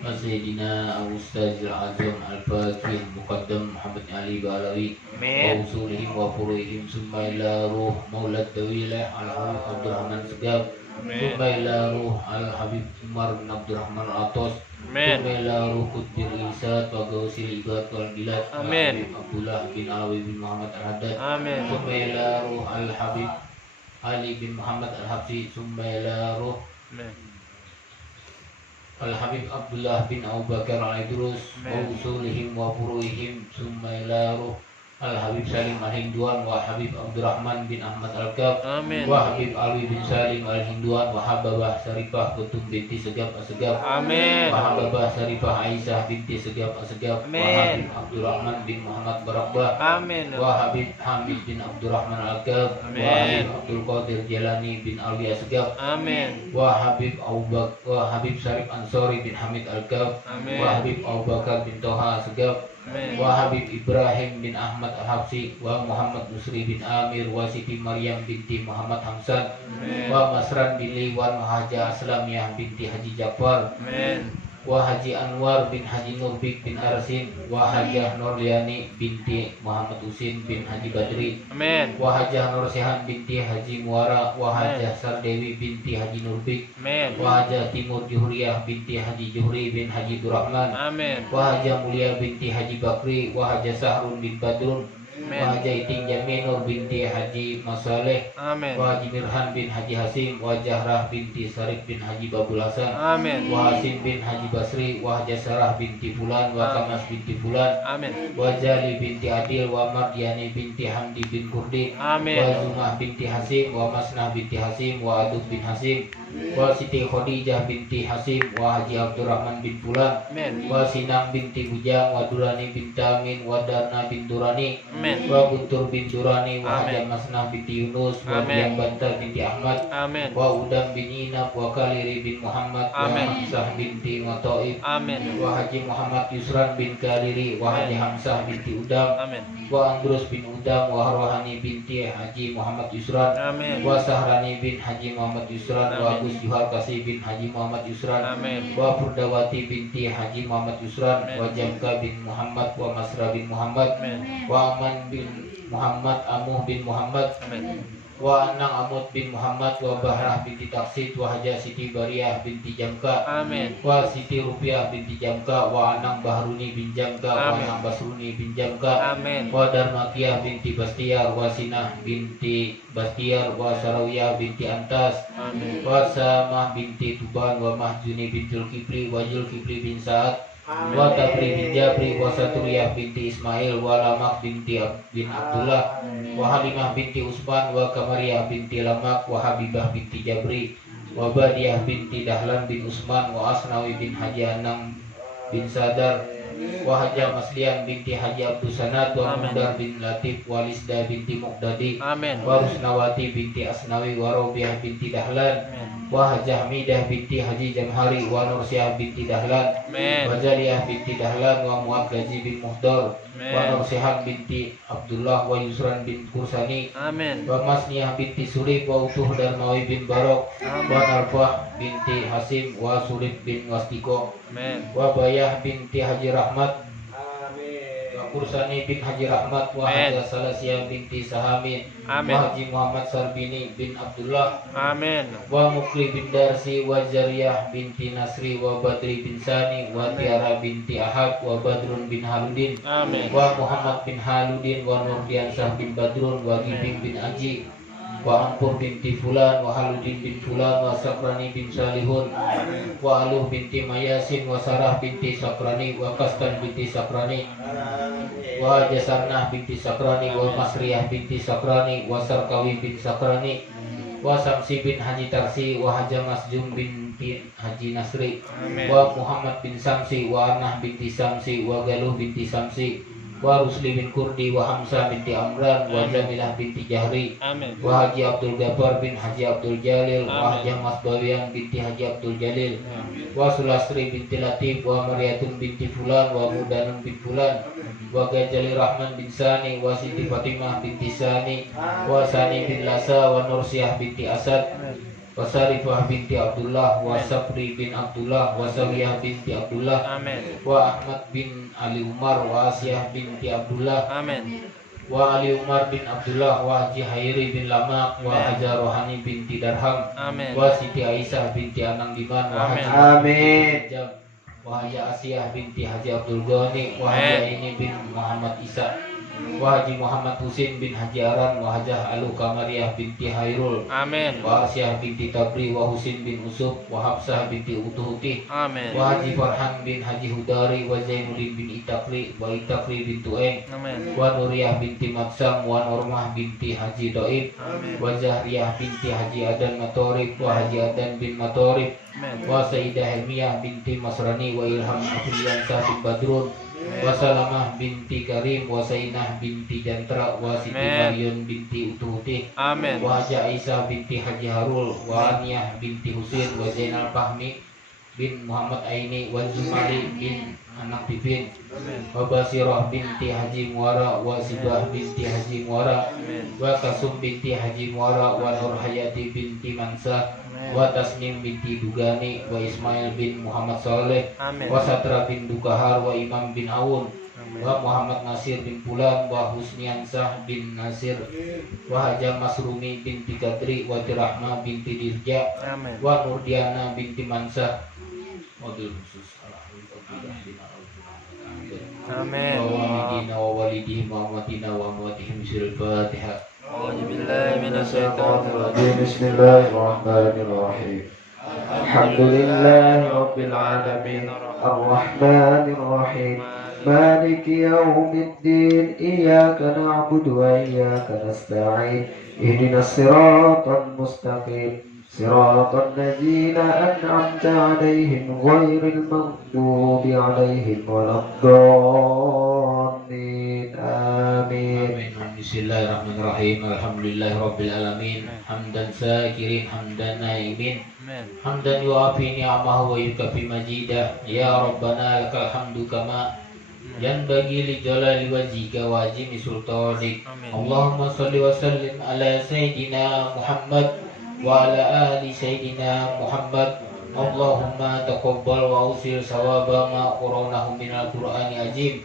Sayyidina Ustaz al-Azam al-Fakir Muqaddam Muhammad Ali Balawi wa usulihim wa furuihim Sumela Ruh Maulad Dawilah al-Habib Abdurrahman Segaf Sumela Ruh al-Habib Umar bin Abdurrahman Atos Sumela Ruh Qutbir Isa wa Gausil Ibad wal Bilad Abdullah bin Alawi bin Muhammad al-Haddad Sumela Ruh al-Habib Ali bin Muhammad al-Habsi Sumela Ruh Al-Habib Abdullah bin Abu Bakar al-Idrus wa usulihim wa furuihim Sumela Ruh Al-Habib Salim al-Hinduan wa Habib Abdurrahman bin Ahmad al-Kaf wa Habib Alwi bin Salim al-Hinduan wa Hababah Sarifah Kutum binti Segaf Asegaf wa Hababah Sarifah Aisyah binti Segaf Asegaf wa Habib Abdurrahman bin Muhammad Barakbah wa Habib Hamid bin Abdurrahman al-Kaf wa Habib Abdul Qadir Jalani bin Alwi Asegaf wa Habib wa Habib Sarif Ansori bin Hamid al-Kaf wa Habib Abu Bakar bin Toha Asegaf wa Habib Ibrahim bin Ahmad al-Habsi wa Muhammad Nusri bin Amir wa Siti Maryam binti Muhammad Hamsan wa Masran bin Liwan wa Haja Aslamiyah binti Haji Jafar wa Haji Anwar bin Haji Nurbik bin Arsin wa Hajah Nurliani binti Muhammad Husin bin Haji Badri wa Hajah Nursihan binti Haji Muara wa Hajah Sardewi binti Haji Nurbik wa Hajah Timur Juhriyah binti Haji Juhri bin Haji Durrahman wa Hajah Mulia binti Haji Bakri wa Hajah Sahrun bin Badrun Amin. wa Haji Iting Jaminur binti Haji Masaleh, Amin. wa Haji Mirhan bin Haji Hasim, wa Jahrah binti Sarif bin Haji Babul Hasan, Amin. wa Hasim bin Haji Basri, wa Haji Sarah binti Fulan, wa Kamas binti Fulan, Amin. wa Jali binti Adil, wa Mardiani binti Hamdi bin Kurdi, Amin. wa Zumah binti Hasim, wa Masnah binti Hasim, wa Adub bin Hasim, wa Siti Khadijah binti Hasim, wa Haji Abdurrahman bin Fulan, Amin. wa Sinang binti Bujang, wa Durani bin Tamin, wa Dana bin Durani, Amin. wa Guntur bin Durani, wa Amin. Haji Masnah binti Yunus, wa Amin. Diang Bantar binti Ahmad, Amin. wa Udam bin Inab, wa Kaliri bin Muhammad, wa Amin. Hamzah binti Matoib, Amin. wa Haji Muhammad Yusran bin Kaliri, wa Haji Hamzah binti Udam, Amin. wa Andrus bin Udam, wa Rohani binti Haji Muhammad Yusran, Amin. wa Sahrani bin Haji Muhammad Yusran, wa Amin. Agus Juhal Kasih bin Haji Muhammad Yusran, Amin. wa Purdawati binti Haji Muhammad Yusran, Amin. wa Jamka bin Muhammad, wa Masra bin Muhammad, Amin. wa Aman bin Muhammad, Amuh bin Muhammad, Amin. wa Anang Amud bin Muhammad, wa Bahrah binti Taksid, wa Haja Siti Bariyah binti Jamka, Amin. wa Siti Rupiah binti Jamka, wa Anang Bahruni bin Jamka, wa Amin. Anang Basruni bin Jamka, Amin. wa Darmatiyah binti Bastiar, wa Sinah binti Bastiar, wa Sarawiyah binti Antas, Amin. wa Samah binti Tuban, wa Mahjuni bin Zulkifli, wa Zulkifli bin Sa'ad, wa Tabri bin Jabri, wa Saturiyah binti Ismail, wa Lamak binti bin Abdullah, wa Halimah binti Usman, wa Kamariyah binti Lamak, wa Habibah binti Jabri, wa Badiyah binti Dahlan bin Usman, wa Asnawi bin Haji Anang bin Sadar, wa Hajar Maslian binti Haji Abdul Sanad, wa Amin. Mudar bin Latif, wa Lisda binti Muqdadi, Amin. wa Rusnawati binti Asnawi, wa Robiah binti Dahlan, Amin. wa Hajah Hamidah binti Haji Jamhari, wa Nursyah binti Dahlan, Amin. wa Zaliyah binti Dahlan, wa Muad Gazi bin Muhdar, wa Amin. Nursihan binti Abdullah, wa Yusran bin Kursani, Amin. wa Masniyah binti Surib, wa Utuh Darmawi bin Barok, wa Narfah binti Hasim, wa Surib bin Wastiko, Amin. wa Bayah binti Haji Rahmat, wa Kursani bin Haji Rahmat, wa Amin. Haja Salasiyah binti Sahamin, Amin. wa Haji Muhammad Sarbini bin Abdullah, Amin. wa Mukli bin Darsi, wa Jariyah binti Nasri, wa Badri bin Sani, wa Tiara binti Ahad, wa Badrun bin Haludin, Amin. wa Muhammad bin Haludin, wa Nurdiansah bin Badrun, wa Gibing bin Aji, wa Ampur binti Fulan, wa Haludin bin Fulan, wa Sakrani bin Salihun, wa Aluh binti Mayasin, wa Sarah binti Sakrani, wa Kastan binti Sakrani, wa Jasarnah binti Sakrani, wa Masriyah binti Sakrani, wa Sarkawi bin Sakrani, wa Samsi bin Haji Tarsi, wa Haja Masjum binti Haji Nasri, Amin. wa Muhammad bin Samsi, wa Anah binti Samsi, wa Galuh binti Samsi, wa Rusli bin Kurdi, wa Hamzah binti Amran, wa Jamilah binti Jahri, Amin. wa Haji Abdul Ghaffar bin Haji Abdul Jalil, wa Amin. Haji Mas Bawian binti Haji Abdul Jalil, Amin. wa Sulasri binti Latif, wa Maryatun binti Fulan, wa Mudanun bin Fulan, wa Gajali Rahman bin Sani, wa Siti Fatimah binti Sani, wa Sani bin Lasa, wa Nursiah binti Asad, wa Sarifah binti Abdullah, wa Safri bin Abdullah, wa Sawiyah binti Abdullah, Amin. wa Ahmad bin Ali Umar, wa Asiyah binti Abdullah, Amin. wa Ali Umar bin Abdullah, wa Haji Hairi bin Lamak, wa Haja Rohani binti Darham, Amin. wa Siti Aisyah binti Anang Diman, wa Amin. Haji Amin. Jam, wa Haji Asiyah binti Haji Abdul Ghani, wa Haji Ini bin Muhammad Isa, wa Haji Muhammad Husin bin Haji Aran, wa Hajah Alu Kamariyah binti Hairul, Amin. wa Asyah binti Tabri, wa Husin bin Usuf, wa Hafsah binti Utuhuti, Amin. wa Haji Farhan bin Haji Hudari, wa Zainuddin bin Itakri, wa Itakri bin Tueng, Amin. wa Nuriyah binti Maksam, wa Nurmah binti Haji Doib, Amin. wa Zahriyah binti Haji Adan Matorib, wa Haji Adan bin Matorib, Amin. wa Sayyidah Helmiyah binti Masrani, wa Ilham Afriyansah bin Badrun, wa Salamah binti Karim, wa Sainah binti Jantra, wa Siti Amin. Maryun binti Utuhuti, Amin. wa Haja Aisyah binti Haji Harul, wa Aniyah binti Husin, wa Zainal Fahmi bin Muhammad Aini, wa Zumali bin Anak Pipin, wa Basirah binti Haji Muara, wa Sibah binti Haji Muara, Amin. wa Kasum binti Haji Muara, wa Nur Hayati binti Mansah, wa Tasnim binti Dugani, wa Ismail bin Muhammad Saleh, Amin. wa Satra bin Dukahar, wa Imam bin Awun, Amin. wa Muhammad Nasir bin Pulan, wa Husniansah bin Nasir, wa Haja Masrumi binti Kadri, wa Tirahma binti Dirja, Amin. wa Nurdiana binti Mansah. Modul khusus آمين. ووالدينا ووالديهم وأمواتنا وأمواتهم بسر الفاتحة. أعوذ بالله من الشيطان الرجيم. بسم الله الرحمن الرحيم الحمد لله رب العالمين الرحمن الرحيم مالك يوم الدين إياك نعبد وإياك نستعين اهدنا الصراط المستقيم صراط الذين أنعمت عليهم غير المغضوب عليهم ولا الضالين آمين. Bismillahirrahmanirrahim. Alhamdulillahirabbil alamin. Hamdan sakirin, hamdan naimin. Hamdan yuafi ni'amahu wa yukafi majidah. Ya Rabbana lakal hamdu kama yanbaghi li jalali wajhika wa azimi sultanik. Allahumma shalli wa sallim ala sayyidina Muhammad wa ala ali sayyidina Muhammad. Allahumma taqabbal wa usil sawaba ma quranahu minal qur'ani azim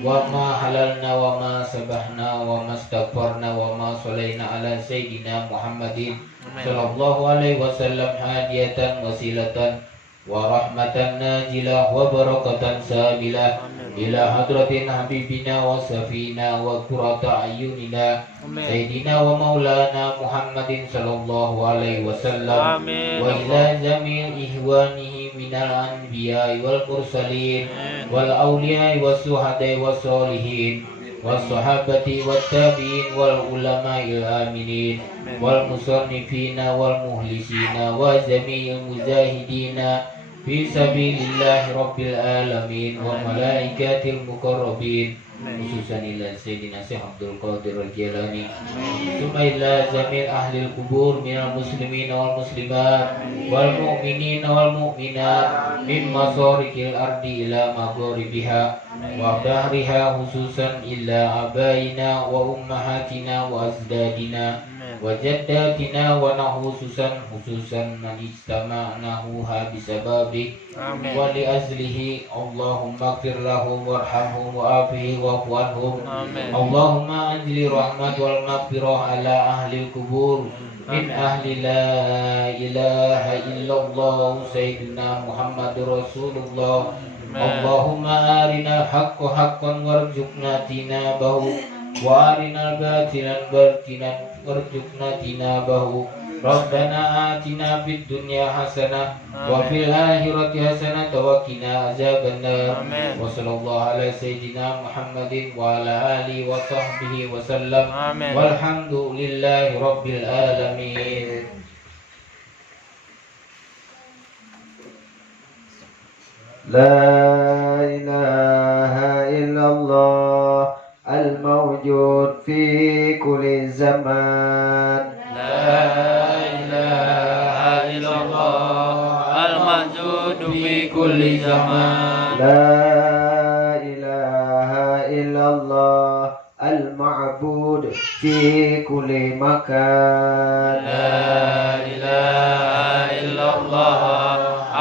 wa ma halalna wa ma sabahna wa ma astaghfarna wa ma salaina ala sayyidina Muhammadin sallallahu alaihi wasallam hadiyatan wasilatan wa rahmatan najilah wa barakatan sabilah ila hadratin habibina wa safina wa qurrata ayunina sayyidina wa maulana Muhammadin sallallahu alaihi wasallam wa ila jamil ihwanihi minal anbiya'i wal mursalin wal awliya'i was suhada'i was solihin was sahabati wat tabi'in wal ulama'il aminin wal musannifina wal muhlisina wa jami'il mujahidina fi sabilillahi rabbil alamin wa malaikatil muqarrabin khususan ila sayyidina Syekh Abdul Qadir Al-Jilani summa ila jamil ahlil kubur minal muslimin wal muslimat wal mu'minin wal mu'minat min masarikil ardi ila magharibiha wa bahriha khususan ila abaina wa ummahatina wa azdadina wa jaddatina wa khususan man istama'nahu bisababih wa li azlihi Allahumma ighfir lahum warhamhum wa afihi wa'fu anhum. Allahumma anzil rahmat wal maghfirah ala ahli al-qubur min ahli la ilaha illallah sayyidina Muhammadur Rasulullah. Allahumma arina al-haqqa haqqan warzuqna tinabahu wa arina al-batilan batilan warzuqna tinabahu. Rabbana atina fid dunya hasanah wa fil akhirati hasanah wa qina azabannar. Wa sallallahu ala sayyidina Muhammadin wa ala alihi wa sahbihi wa sallam. Walhamdulillahi rabbil alamin. لا إله إلا الله الموجود في كل زمان. لا إله إلا الله الموجود في كل زمان. لا إله إلا الله المعبود في كل مكان. لا إله إلا الله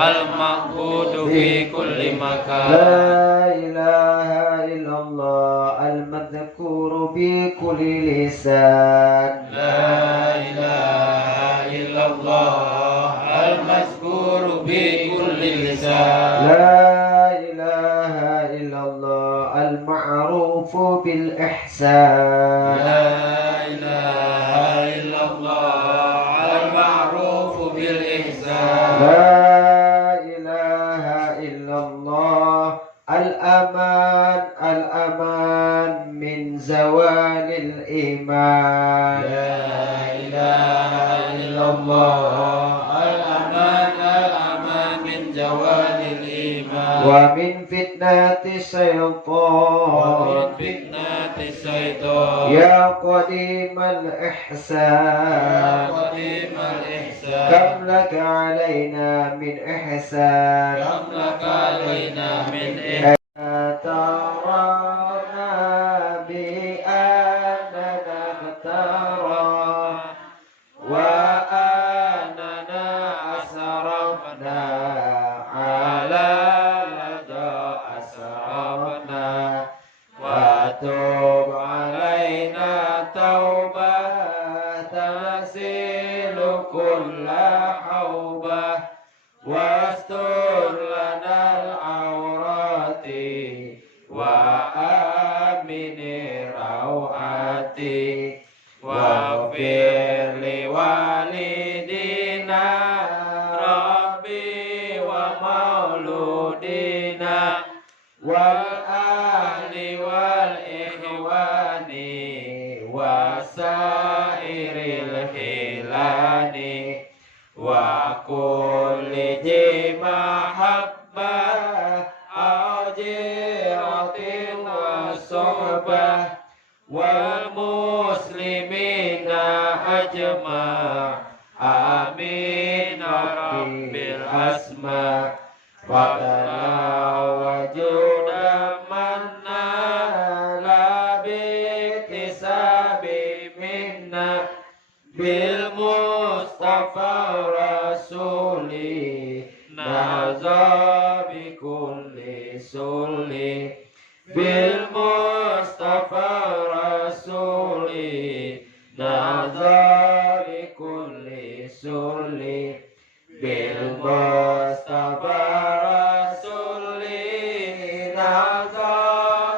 المعبود في كل مكان. لا إله إلا الله المذكور بكل لسان. لا إله إلا الله المذكور بكل لسان. لا إله إلا الله المعروف بالإحسان. لا إله إلا الله المعروف بالإحسان. لا إله إلا الله الأمان الأمان من زوال الإيمان. لا إله إلا الله الأمان الأمان من زوال الإيمان. ومن فتنة الشيطان. ومن فتنة الشيطان. يا قديم الإحسان. يا قديم الإحسان. كم لك علينا من إحسان. كم لك علينا من إحسان. ترانا بأننا نترى وأننا أسرفنا على لدى أسرفنا وتوب علينا توبة تغسل كل حوبة واستر لنا العورات والآل والإخوان وسائر الخلان وكل ذي محبة أو جيرة وصحبة والمسلمين أجمع آمين رب الأسماء فضلا وجودا منا لا باكتساب منا بالمصطفى رسولي نهضى بكل سلي بالمصطفى رسولي نهضى بكل سلي بالمصطفى رسولي نهضى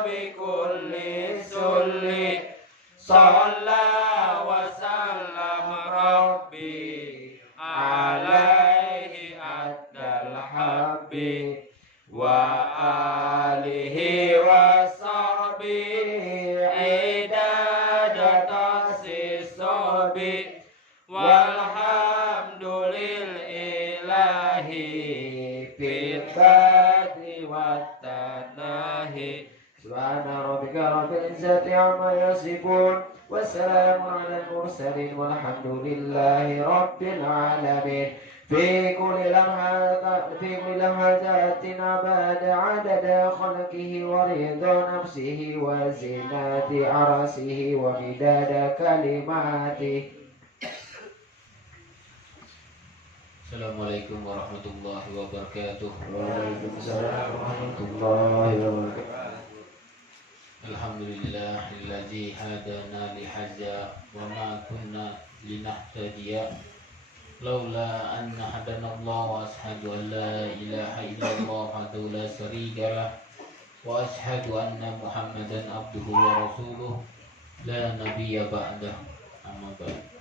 بكل سلي صلى وسلم ربي عليه أدى الحب وآله وصحبه عداد تأسيسه والحمد لله في البدء والتناهي سبحان ربك رب العزة عما يصفون والسلام على المرسلين والحمد لله رب العالمين في كل لمحة أبد عدد خلقه ورضا نفسه وزنة عرشه ومداد كلماته. Assalamualaikum warahmatullahi wabarakatuh. Waalaikumsalam warahmatullahi wabarakatuh. Alhamdulillahillazi hadana lihaza wa ma kunna linahtadiya laula an hadanallah wa ashhadu an la ilaha illallah wahdahu la syarika lah wa ashhadu anna Muhammadan abduhu wa rasuluh la nabiyya ba'dah. Amma ba'd.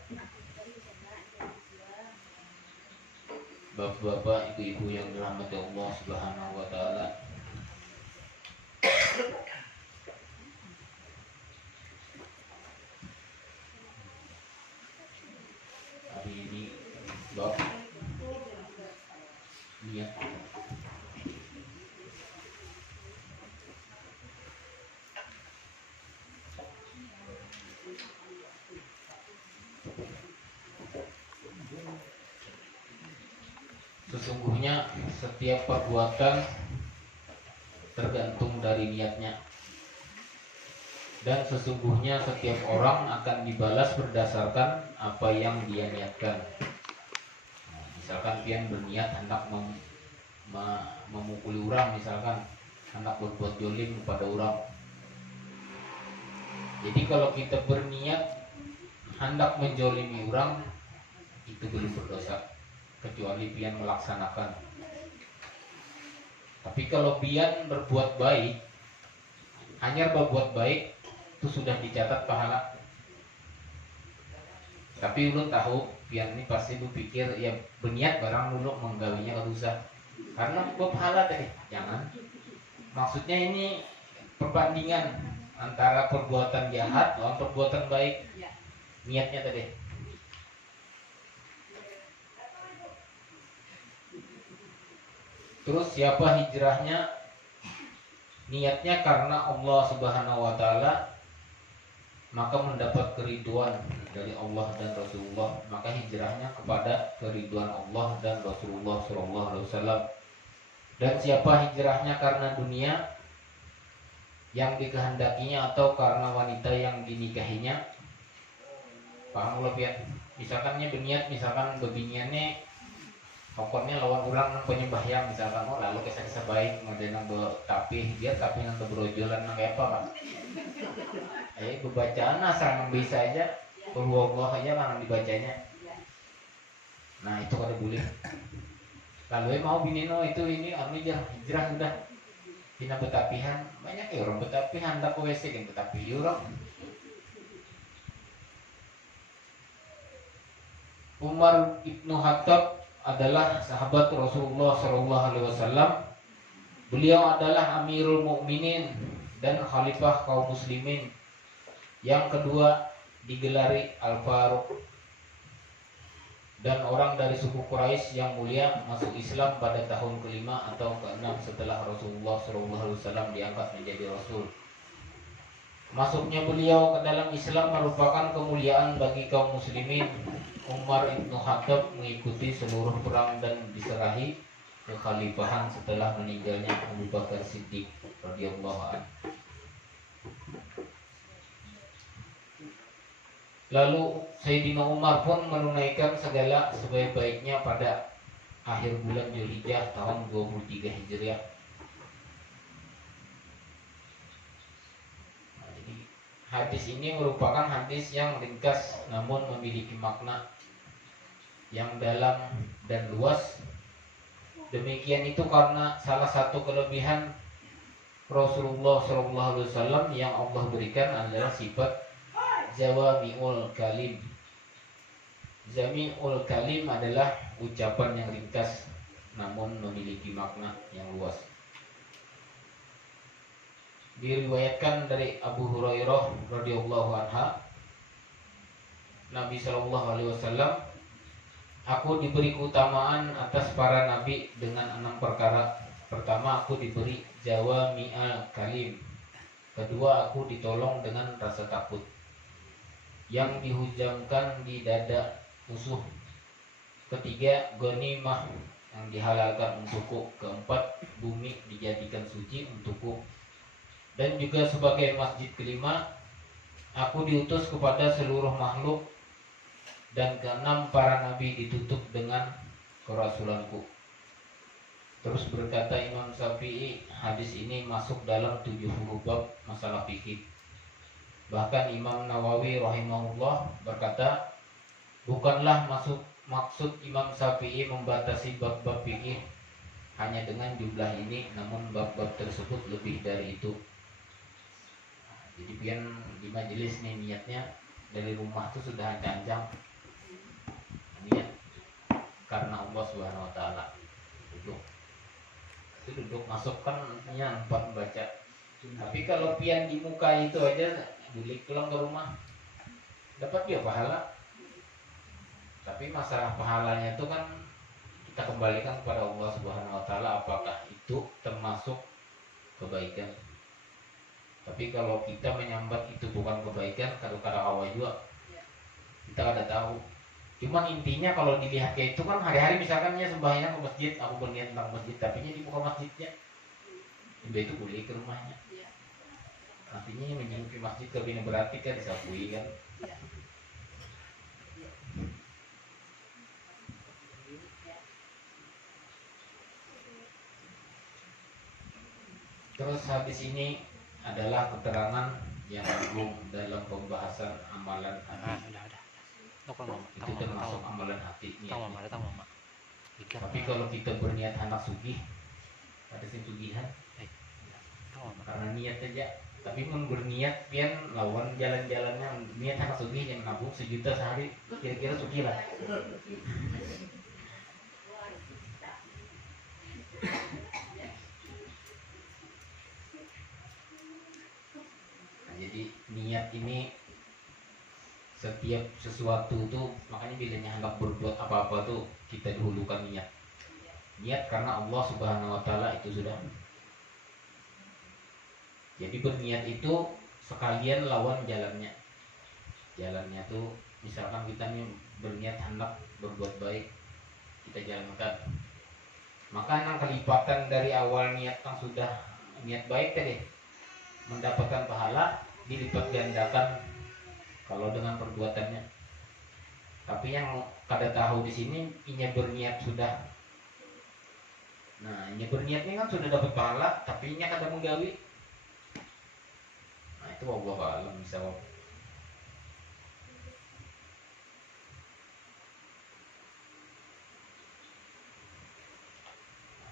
Bapak-bapak, ibu-ibu yang dirahmati Allah Subhanahu wa taala. Hari ini bab niat. Sesungguhnya setiap perbuatan tergantung dari niatnya, dan sesungguhnya setiap orang akan dibalas berdasarkan apa yang dia niatkan. Misalkan pian berniat hendak memukuli orang, misalkan hendak berbuat jolim kepada orang. Jadi kalau kita berniat hendak menjolimi orang, itu belum berdosa, kecuali pian melaksanakan. Tapi kalau pian berbuat baik, hanya berbuat baik, itu sudah dicatat pahala. Tapi ulun tahu pian ini pasti lu pikir ya berniat barang dulu menggawinya kalau usah, karena pahala tadi. Jangan. Maksudnya ini perbandingan antara perbuatan jahat lawan perbuatan baik. Niatnya tadi. Terus siapa hijrahnya niatnya karena Allah Subhanahu wa taala, maka mendapat keriduan dari Allah dan Rasulullah, maka hijrahnya kepada keriduan Allah dan Rasulullah sallallahu alaihi wasallam. Dan siapa hijrahnya karena dunia yang dikehendakinya atau karena wanita yang dinikahinya, paham lo ya? Misalkannya berniat, misalkan beginiannya pokoknya lawan orang nang penyembahyang, misalkan oh lalu kisah-kisah baik modern tapi dia tapi nang berojolan nang apa kan? Bacaan asal nang bisa aja, Allah aja nang dibacanya. Nah itu kada boleh. Lalu mau binino itu ini hijrah sudah. Tina betapihan banyak ya orang betapihan hendak ke WC kan betapi orang. Umar ibnu Khattab adalah sahabat Rasulullah Shallallahu Alaihi Wasallam Beliau adalah Amirul Mukminin dan Khalifah kaum muslimin. Yang kedua digelari Al-Faruq, dan orang dari suku Quraisy yang mulia masuk Islam pada tahun kelima atau keenam setelah Rasulullah SAW diangkat menjadi Rasul. Masuknya beliau ke dalam Islam merupakan kemuliaan bagi kaum muslimin. Umar ibn Khattab mengikuti seluruh perang dan diserahi kekhalifahan setelah meninggalnya Abu Bakar Siddiq radhiyallahu anhu. Lalu Sayyidina Umar pun menunaikan segala sebaik-baiknya pada akhir bulan Dzulhijjah tahun 23 Hijriah. Nah, jadi hadis ini merupakan hadis yang ringkas namun memiliki makna yang dalam dan luas. Demikian itu karena salah satu kelebihan Rasulullah SAW yang Allah berikan adalah sifat Jawami'ul Kalim. Jami'ul Kalim adalah ucapan yang ringkas namun memiliki makna yang luas. Diriwayatkan dari Abu Hurairah radhiyallahu anha, Nabi Shallallahu alaihi wasallam, aku diberi keutamaan atas para nabi dengan 6 perkara. Pertama, aku diberi Jawami'ul Kalim. Kedua, aku ditolong dengan rasa takut yang dihujamkan di dada musuh. Ketiga, ghanimah yang dihalalkan untukku. Keempat, bumi dijadikan suci untukku. Dan juga sebagai masjid. Kelima, aku diutus kepada seluruh makhluk. Dan keenam, para nabi ditutup dengan kerasulanku. Terus berkata Imam Syafi'i, hadis ini masuk dalam 70 bab masalah fikih. Bahkan Imam Nawawi rahimahullah berkata, bukanlah maksud Imam Syafi'i membatasi bab-bab fikih hanya dengan jumlah ini, namun bab-bab tersebut lebih dari itu. Jadi pian di majelis nih niatnya dari rumah tuh sudah ancang-ancang niat karena Allah Subhanahu wa taala. Duduk masuk kan artinya tempat membaca. Tapi kalau pian di muka itu aja boleh pulang ke rumah dapat dia pahala. Tapi masalah pahalanya itu kan kita kembalikan kepada Allah Subhanahu wa taala, apakah itu termasuk kebaikan. Tapi kalau kita menyambat itu bukan kebaikan, kata awal juga kita ada tahu. Cuman intinya kalau dilihat kayak itu kan hari-hari misalkan ya sembahyang ke masjid, aku berniat tentang masjid, tapi di muka masjidnya itu boleh ke rumahnya. Artinya menyangki masjid lebih berarti kan disakui kan. Terus hadis ini adalah keterangan yang agung dalam pembahasan amalan hati. Itu termasuk amalan hati. Tapi kalau kita berniat anak sugih, ada sugihan karena niat aja. Tapi mun berniat pian lawan jalan-jalannya niat anak sugih yang nabung 1 juta sehari, kira-kira sugih lah. Nah, jadi niat ini setiap sesuatu tuh, makanya bilangnya hendak berbuat apa-apa tuh kita dahulukan niat. Niat karena Allah Subhanahu wa taala itu sudah. Jadi berniat itu sekalian lawan jalannya. Jalannya tuh misalkan kita nih berniat hendak berbuat baik, kita jalankan. Maka yang kelipatan dari awal niat yang sudah niat baik tadi mendapatkan pahala dilipat gandakan kalau dengan perbuatannya. Tapi yang kada tahu di sini inya berniat sudah. Nah, inya berniatnya kan sudah dapat pahala, tapi inya kada menggawi. Nah, itu Allah alam bisa.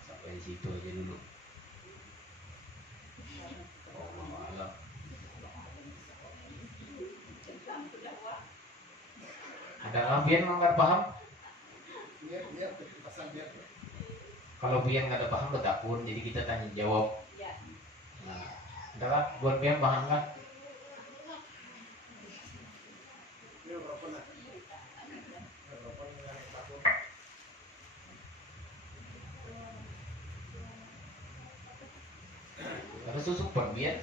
Sampai di situ aja dulu. Allah alam. Ada lampian nggak paham? Kalau pian nggak ada paham betakun, jadi kita tanya jawab. Nah, ada kan? Buat pian paham kan? Ada susuk pun pian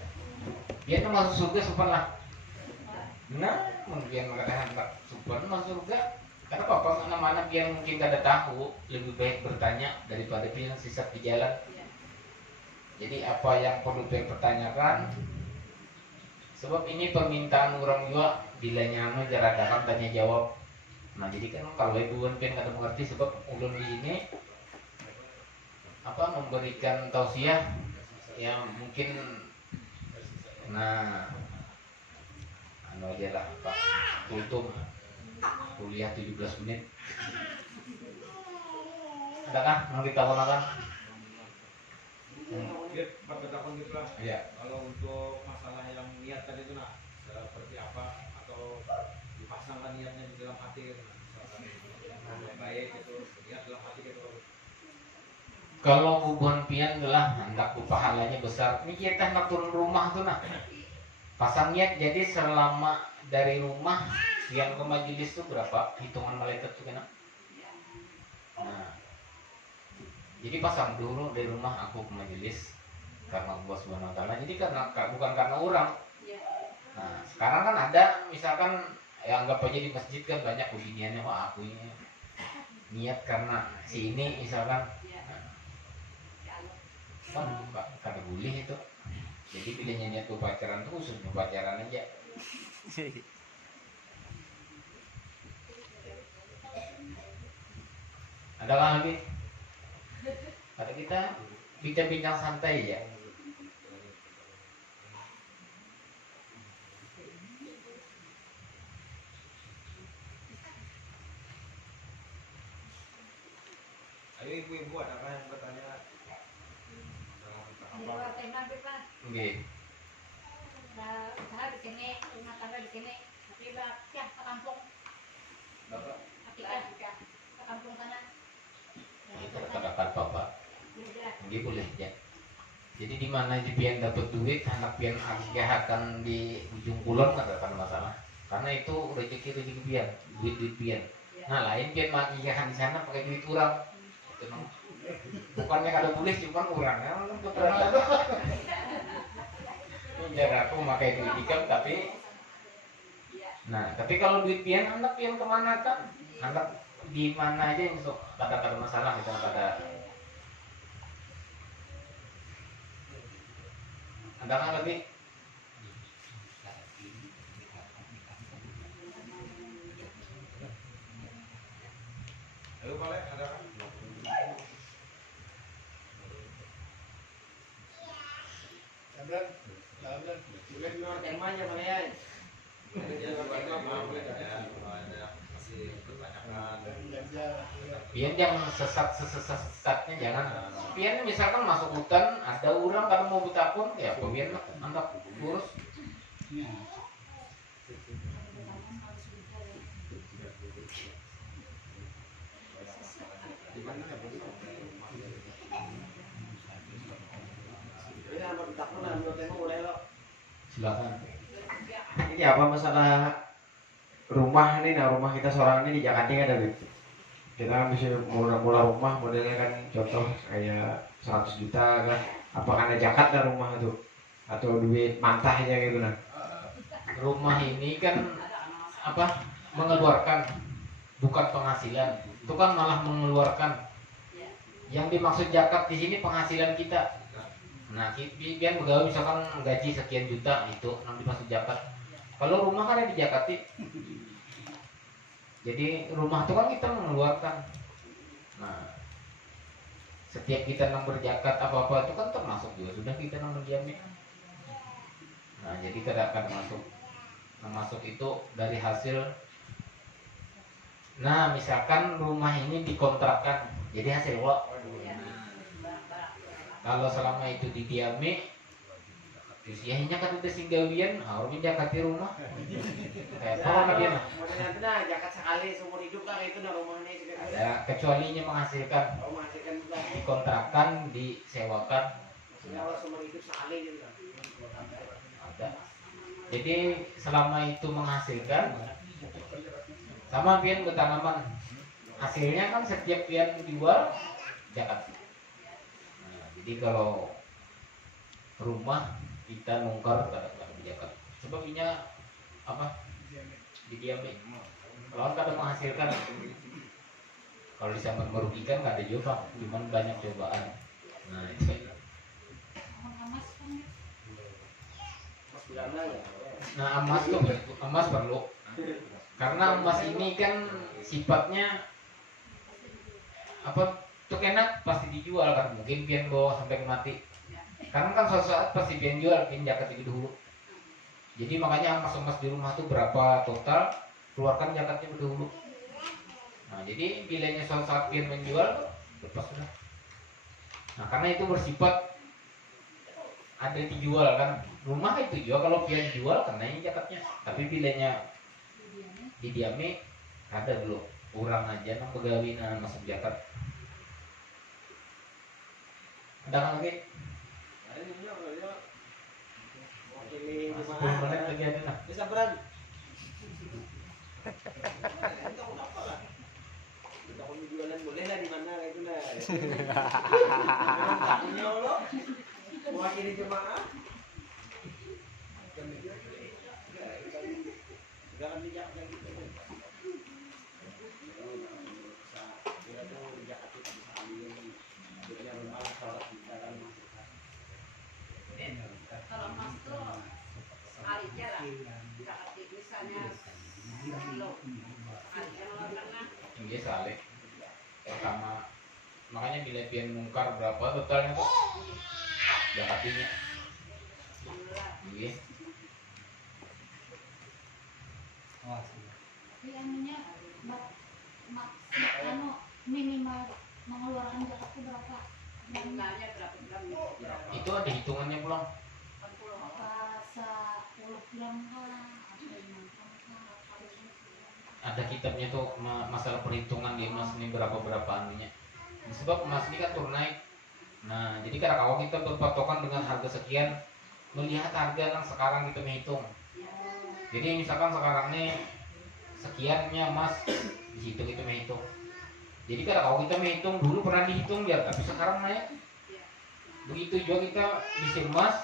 tuh masuk surga super lah. Nah, mungkin mengatakan super masuk surga. Karena apa? Mana pian mungkin gak ada tahu, lebih baik bertanya daripada pian sisat di jalan. Jadi apa yang perlu pian pertanyakan? Sebab ini permintaan orang juga bila nyano jaradakan tanya jawab. Nah jadi kan kalau ibu pian kada mengerti sebab ulun di ini apa memberikan tausiah yang mungkin nah anu aja lah Pak Kultum kuliah 17 menit. Adakah mau ditawarkan? Bertakon gitu lah. Iya. Kalau untuk masalah yang niat tadi itu nak seperti apa atau dipasangkan niatnya di dalam hati gitu, misalkan baik itu niat dalam hati gitu. Kalau hubungan pian adalah hendak pahalanya besar. Ini kita hendak turun rumah tuh nah. Pasang niat jadi selama dari rumah yang ke majelis tuh berapa hitungan malaikat tuh kena. Nah, jadi pasang dulu dari rumah aku ke majelis karena Allah Subhanahu wa taala. Jadi karena bukan karena orang. Nah, sekarang kan ada misalkan ya anggap aja di masjid kan banyak beginiannya, wah aku ini niat karena si ini misalkan kan kada boleh itu. Jadi pilihnya niat upacaran tuh khusus upacaran aja. Ada lagi? Ada kita bincang-bincang santai ya. Ayo ibu-ibu ada yang bertanya? Oke. Usaha di sini, rumah tangga di sini, tapi ya ke kampung, Bapak, ke kampung sana. itu katakan Bapak. Ini boleh ya. Jadi di mana di pian dapat duit, anak pian akan di ujung kulon katakan masalah. Karena itu rezeki pian, duit pian. Nah lain pian makiahan di sana pakai duit kurang. Bukannya kada boleh cuma kurang ya, jadi aku pakai duit ikam tapi nah tapi kalau duit pian anak pian kemana kan anak di mana aja yang sok kata masalah kita ada kan lagi Ayo boleh ada kan? Boleh luar temanya mana ya? pian jangan sesatnya jangan pian misalkan masuk hutan ada orang kalau mau bertakun ya pian anak urus silakan. Ini apa masalah rumah nih? Nah rumah kita seorang ini di Jakarta kan ada kita kan bisa mula rumah modelnya kan contoh kayak 100 juta kan, apakah ada zakat dah rumah itu atau duit mantah aja gitu nah. Rumah ini kan apa mengeluarkan bukan penghasilan itu kan malah mengeluarkan yang dimaksud zakat di sini penghasilan kita. Nah pian pegawai misalkan gaji sekian juta itu nanti masuk zakat. Kalau rumah kan ada di zakati. Jadi rumah itu kan kita mengeluarkan. Nah setiap kita nang berzakat apa-apa itu kan termasuk juga sudah kita nang menjamin. Nah jadi tidak akan masuk itu dari hasil. Nah misalkan rumah ini dikontrakkan jadi hasil wak. Kalau selama itu didiami usianya kan udah singgawian, harus jakati rumah. Kayak apa dia mah? Modelnya itu dah jakat sekali seumur hidup lah itu dah rumahnya gitu. Ada kecualinya menghasilkan, Oh menghasilkan juga. dikontrakan, disewakan, Maksudnya kalau seumur hidup sekali gitu kan. ada. Jadi selama itu menghasilkan, sama pian bertanaman, hasilnya kan setiap pian dijual zakat. Nah, jadi kalau rumah kita nungkar kadang-kadang zakat. Sebabnya apa? Didiamin. Kalau kadang menghasilkan, kalau disambar merugikan nggak ada juga, cuman banyak cobaan. Nah itu. Emas kan ya. Mas bilang lah ya. Nah emas tuh emas perlu, karena emas ini kan sifatnya apa tuh enak pasti dijual kan, mungkin pian bawa sampai mati. Karena kan suatu saat pasti pian jual, pian zakat itu dulu. Jadi makanya emas-emas di rumah tuh berapa total, keluarkan zakatnya dulu. Nah jadi bilanya suatu saat pian menjual, lepas sudah. Nah karena itu bersifat ada dijual kan, rumah itu jual kalau pian jual karena ini zakatnya. Tapi bilanya didiami ada dulu, kurang aja nang begawinan masuk zakat. Ada kan lagi? Ada nih punya kalau dia wakili 10 jemaah. menit lagi ada nah. Bisa beran. Kita mau apa lah? Kita mau jualan boleh lah di mana itu lah. Punya lo. Mewakili jemaah. Jangan bijak gitu. Kita tuh bijak kita bisa ambil punya rumah sholat kita kan. Kalau emas tuh sekali aja lah, zakat misalnya kilo sekali aja lah karena Ini saleh. Pertama makanya bila pian mungkar berapa totalnya tuh? Zakatnya. Iya. Tapi anunya anu minimal mengeluarkan zakat itu berapa? jumlahnya berapa gram gitu. Itu ada hitungannya pulang. 40 Apa 10 gram kah? Atau 6 gram kah? Ada kitabnya tuh masalah perhitungan di emas ini berapa anunya. Sebab emas ini kan turun naik. Nah, jadi kalau kita berpatokan dengan harga sekian, melihat harga yang sekarang kita menghitung. Jadi misalkan sekarang ini sekiannya emas, di situ kita menghitung. Jadi kalau kita menghitung dulu pernah dihitung ya, tapi sekarang naik. Begitu juga kita bisa emas,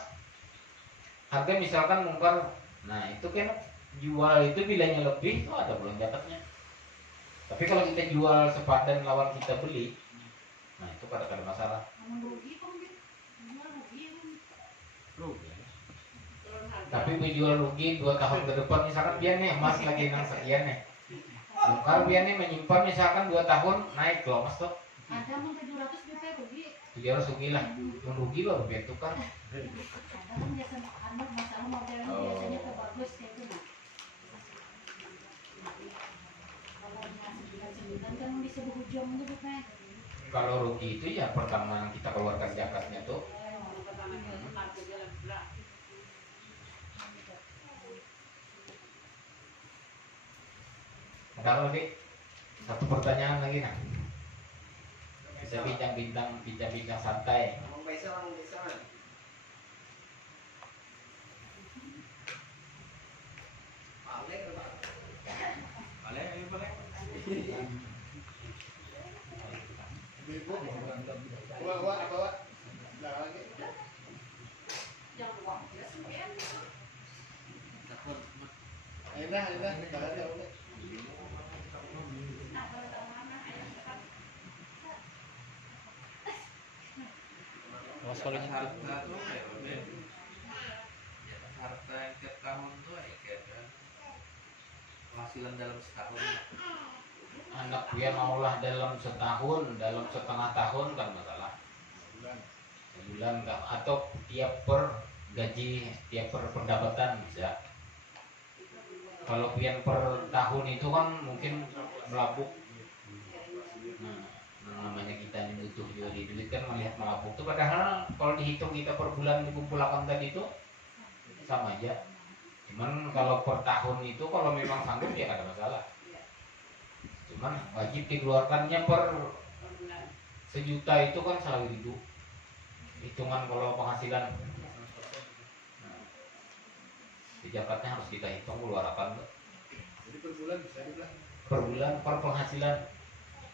harga misalkan mungkar, nah itu kan jual itu bilanya lebih, oh ada belum zakatnya. Tapi kalau kita jual sepadan lawan kita beli, nah itu kadang-kadang masalah. Rugi kok gitu. Jual rugi kan. Rugi. turun harga. Tapi menjual rugi 2 tahun ke depan misalkan dia nih emas lagi nang sekian nih. Mungkar dia nih menyimpan misalkan 2 tahun naik loh emas tuh. Ada mau 700 juta rugi. 700 rugi lah, merugi loh biar tukar. Ada kan biasa anak masalah modelnya biasanya tuh bagus kayak itu nah. Kalau ngasih 9 kan bisa berujung gitu kan. Kalau rugi itu ya pertama kita keluarkan zakatnya tuh. Pertama itu harganya lebih berat. Ada lagi satu pertanyaan lagi nah. Bisa bincang-bincang santai. Ngomong biasa kan. Balik ke balik. Balik, ayo balik. Gua apa? Nah lagi. Yang uang dia semuanya Enak, jangan ya udah. nah kalau tahu mana Harta tuh kayak apa? Ya, harta yang tiap tahun tuh ya kayak penghasilan dalam setahun. Anak dia maulah dalam setahun, dalam setengah tahun kan masalah. Sebulan kan atau tiap per gaji, tiap per pendapatan bisa. Kalau pian per tahun itu kan mungkin melabuk. Nah, namanya kita ini butuh juga di duit kan melihat melabuk itu padahal kalau dihitung kita per bulan dikumpulkan tadi itu sama aja. Cuman kalau per tahun itu kalau memang sanggup ya ada masalah. Cuman wajib dikeluarkannya per sejuta itu kan 1.000. Hitungan kalau penghasilan. Nah, di zakatnya harus kita hitung keluarkan. Jadi per bulan bisa dibilang. Per bulan per penghasilan.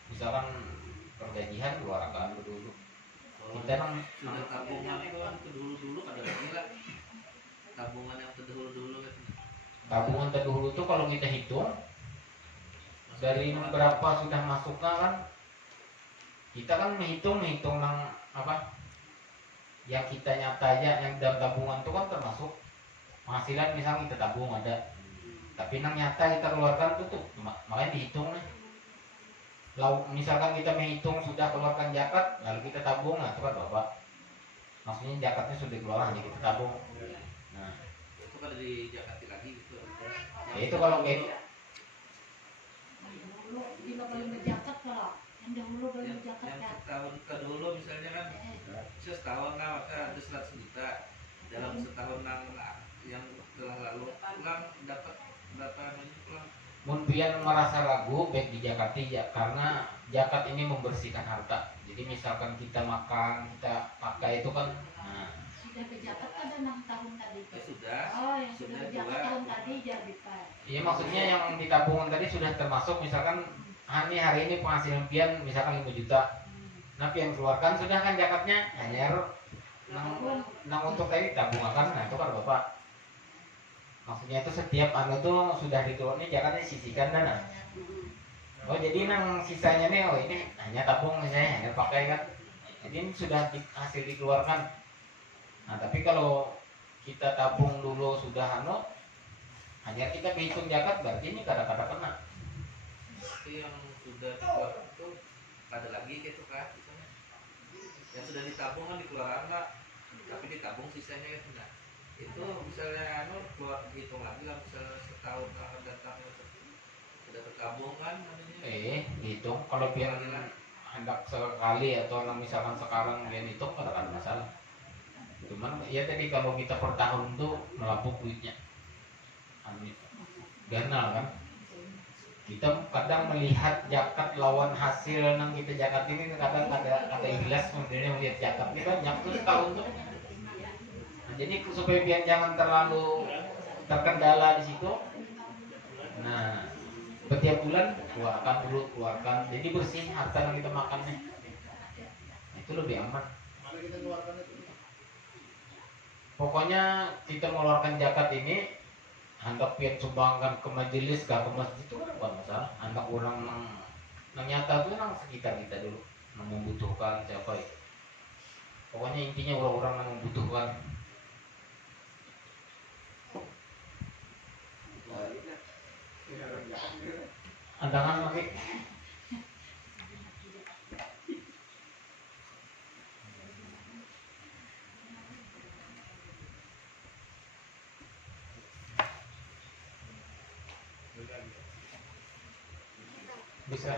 Misalkan pergajian keluarkan dulu. Kita kan Sudah tabungan itu kan dulu ada lagi lah. Tabungan yang terdahulu kan. tabungan terdahulu tuh kalau kita hitung dari berapa sudah masuknya kan kita kan menghitung nang apa yang kita nyata aja yang dalam tabungan itu kan termasuk penghasilan misalnya kita tabung ada tapi nang nyata kita keluarkan tuh makanya dihitung nih. Misalkan kita menghitung sudah keluarkan zakat lalu kita tabung nah itu kan bapak maksudnya zakatnya sudah keluar hanya kita tabung. Nah Itu kan dijakati lagi gitu. ya itu kalau kayak Dulu juga belum berjakat kalau yang dahulu belum Yang berjakat kan. setahun ke dulu misalnya kan setahun lah maka ada 100 juta dalam setahun yang telah lalu pulang dapat berapa banyak pulang. Munpian merasa ragu baik di zakati ya karena zakat ini membersihkan harta. Jadi misalkan kita makan, kita pakai itu kan nah, Sudah berjakat ada 6 tahun tadi. Ya sudah. Oh, yang sudah Sudah berjakat dua. tahun tadi jadi Pak. iya maksudnya yang di tabungan tadi sudah termasuk misalkan hari ini penghasilan pian misalkan 5 juta. Nah pian keluarkan sudah kan zakatnya hanya nang untuk tadi tabungan kan nah itu kan Bapak. Maksudnya itu setiap anu tuh sudah dikeluarkan zakatnya sisihkan dana. Oh jadi nang sisanya nih oh ini hanya tabung misalnya hanya pakai kan. Jadi ini sudah hasil dikeluarkan. Nah tapi kalau kita tabung dulu sudah anu hanya kita hitung zakat berarti ini kadang-kadang kena. Tapi yang sudah dikeluarkan itu ada lagi gitu kan misalnya. Yang sudah ditabung kan dikeluarkan lah tapi ditabung sisanya itu enggak. Itu misalnya keluar hitung lagi lah misalnya setahun akan datang sudah tertabung kan namanya. Dihitung kalau biar hendak sekali atau misalkan sekarang dia hitung kadang ada masalah. Cuman ya tadi kalau kita per tahun tuh melapuk duitnya. Ganal kan. Kita kadang melihat zakat lawan hasil yang kita zakat ini kadang ada ikhlas sebenarnya melihat zakat ini banyak tuh setahun tuh. Nah, jadi supaya biar jangan terlalu terkendala di situ. Nah, setiap bulan keluarkan. Jadi bersih harta yang kita makannya. Nah, itu lebih aman. Mana kita keluarkan itu? Pokoknya kita mengeluarkan zakat ini hendak pian sumbangkan ke majelis ke masjid itu kan bukan masalah. Hendak orang nang nyata tuh nang sekitar kita dulu, nang membutuhkan siapa itu. Pokoknya intinya orang-orang yang membutuhkan. Andangan lagi. Bisa.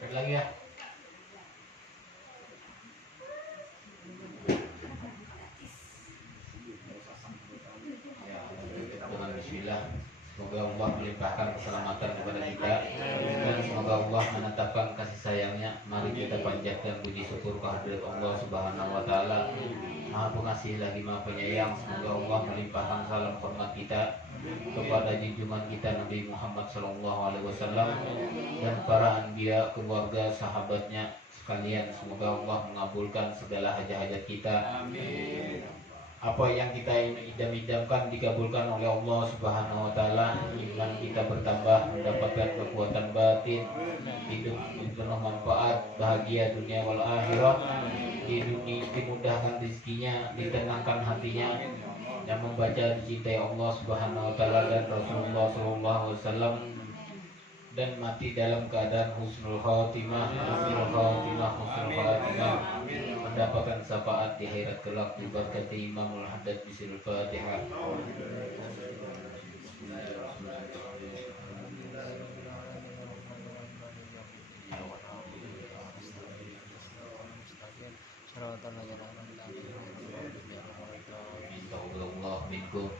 Baik lagi ya. Dengan bismillah. Semoga Allah melimpahkan keselamatan kepada kita dan semoga Allah menetapkan kasih sayangnya. Mari kita panjatkan puji syukur kehadirat Allah Subhanahu wa taala. Maha Pengasih lagi Maha Penyayang. Semoga Allah melimpahkan salam hormat kita kepada junjungan kita Nabi Muhammad SAW dan para anbiya, keluarga, sahabatnya sekalian. Semoga Allah mengabulkan segala hajat-hajat kita. Amin. Apa yang kita idam-idamkan dikabulkan oleh Allah Subhanahu wa taala. Iman kita bertambah, mendapatkan kekuatan batin, hidup penuh manfaat, bahagia dunia wal akhirah. Di dunia dimudahkan rezekinya, ditenangkan hatinya, dan membaca dicintai Allah Subhanahu wa taala dan Rasulullah sallallahu alaihi wasallam, dan mati dalam keadaan husnul khatimah, mendapatkan syafaat di akhirat kelak diberkati Imamul Haddad bisil Fatihah. Minta Allah minkum.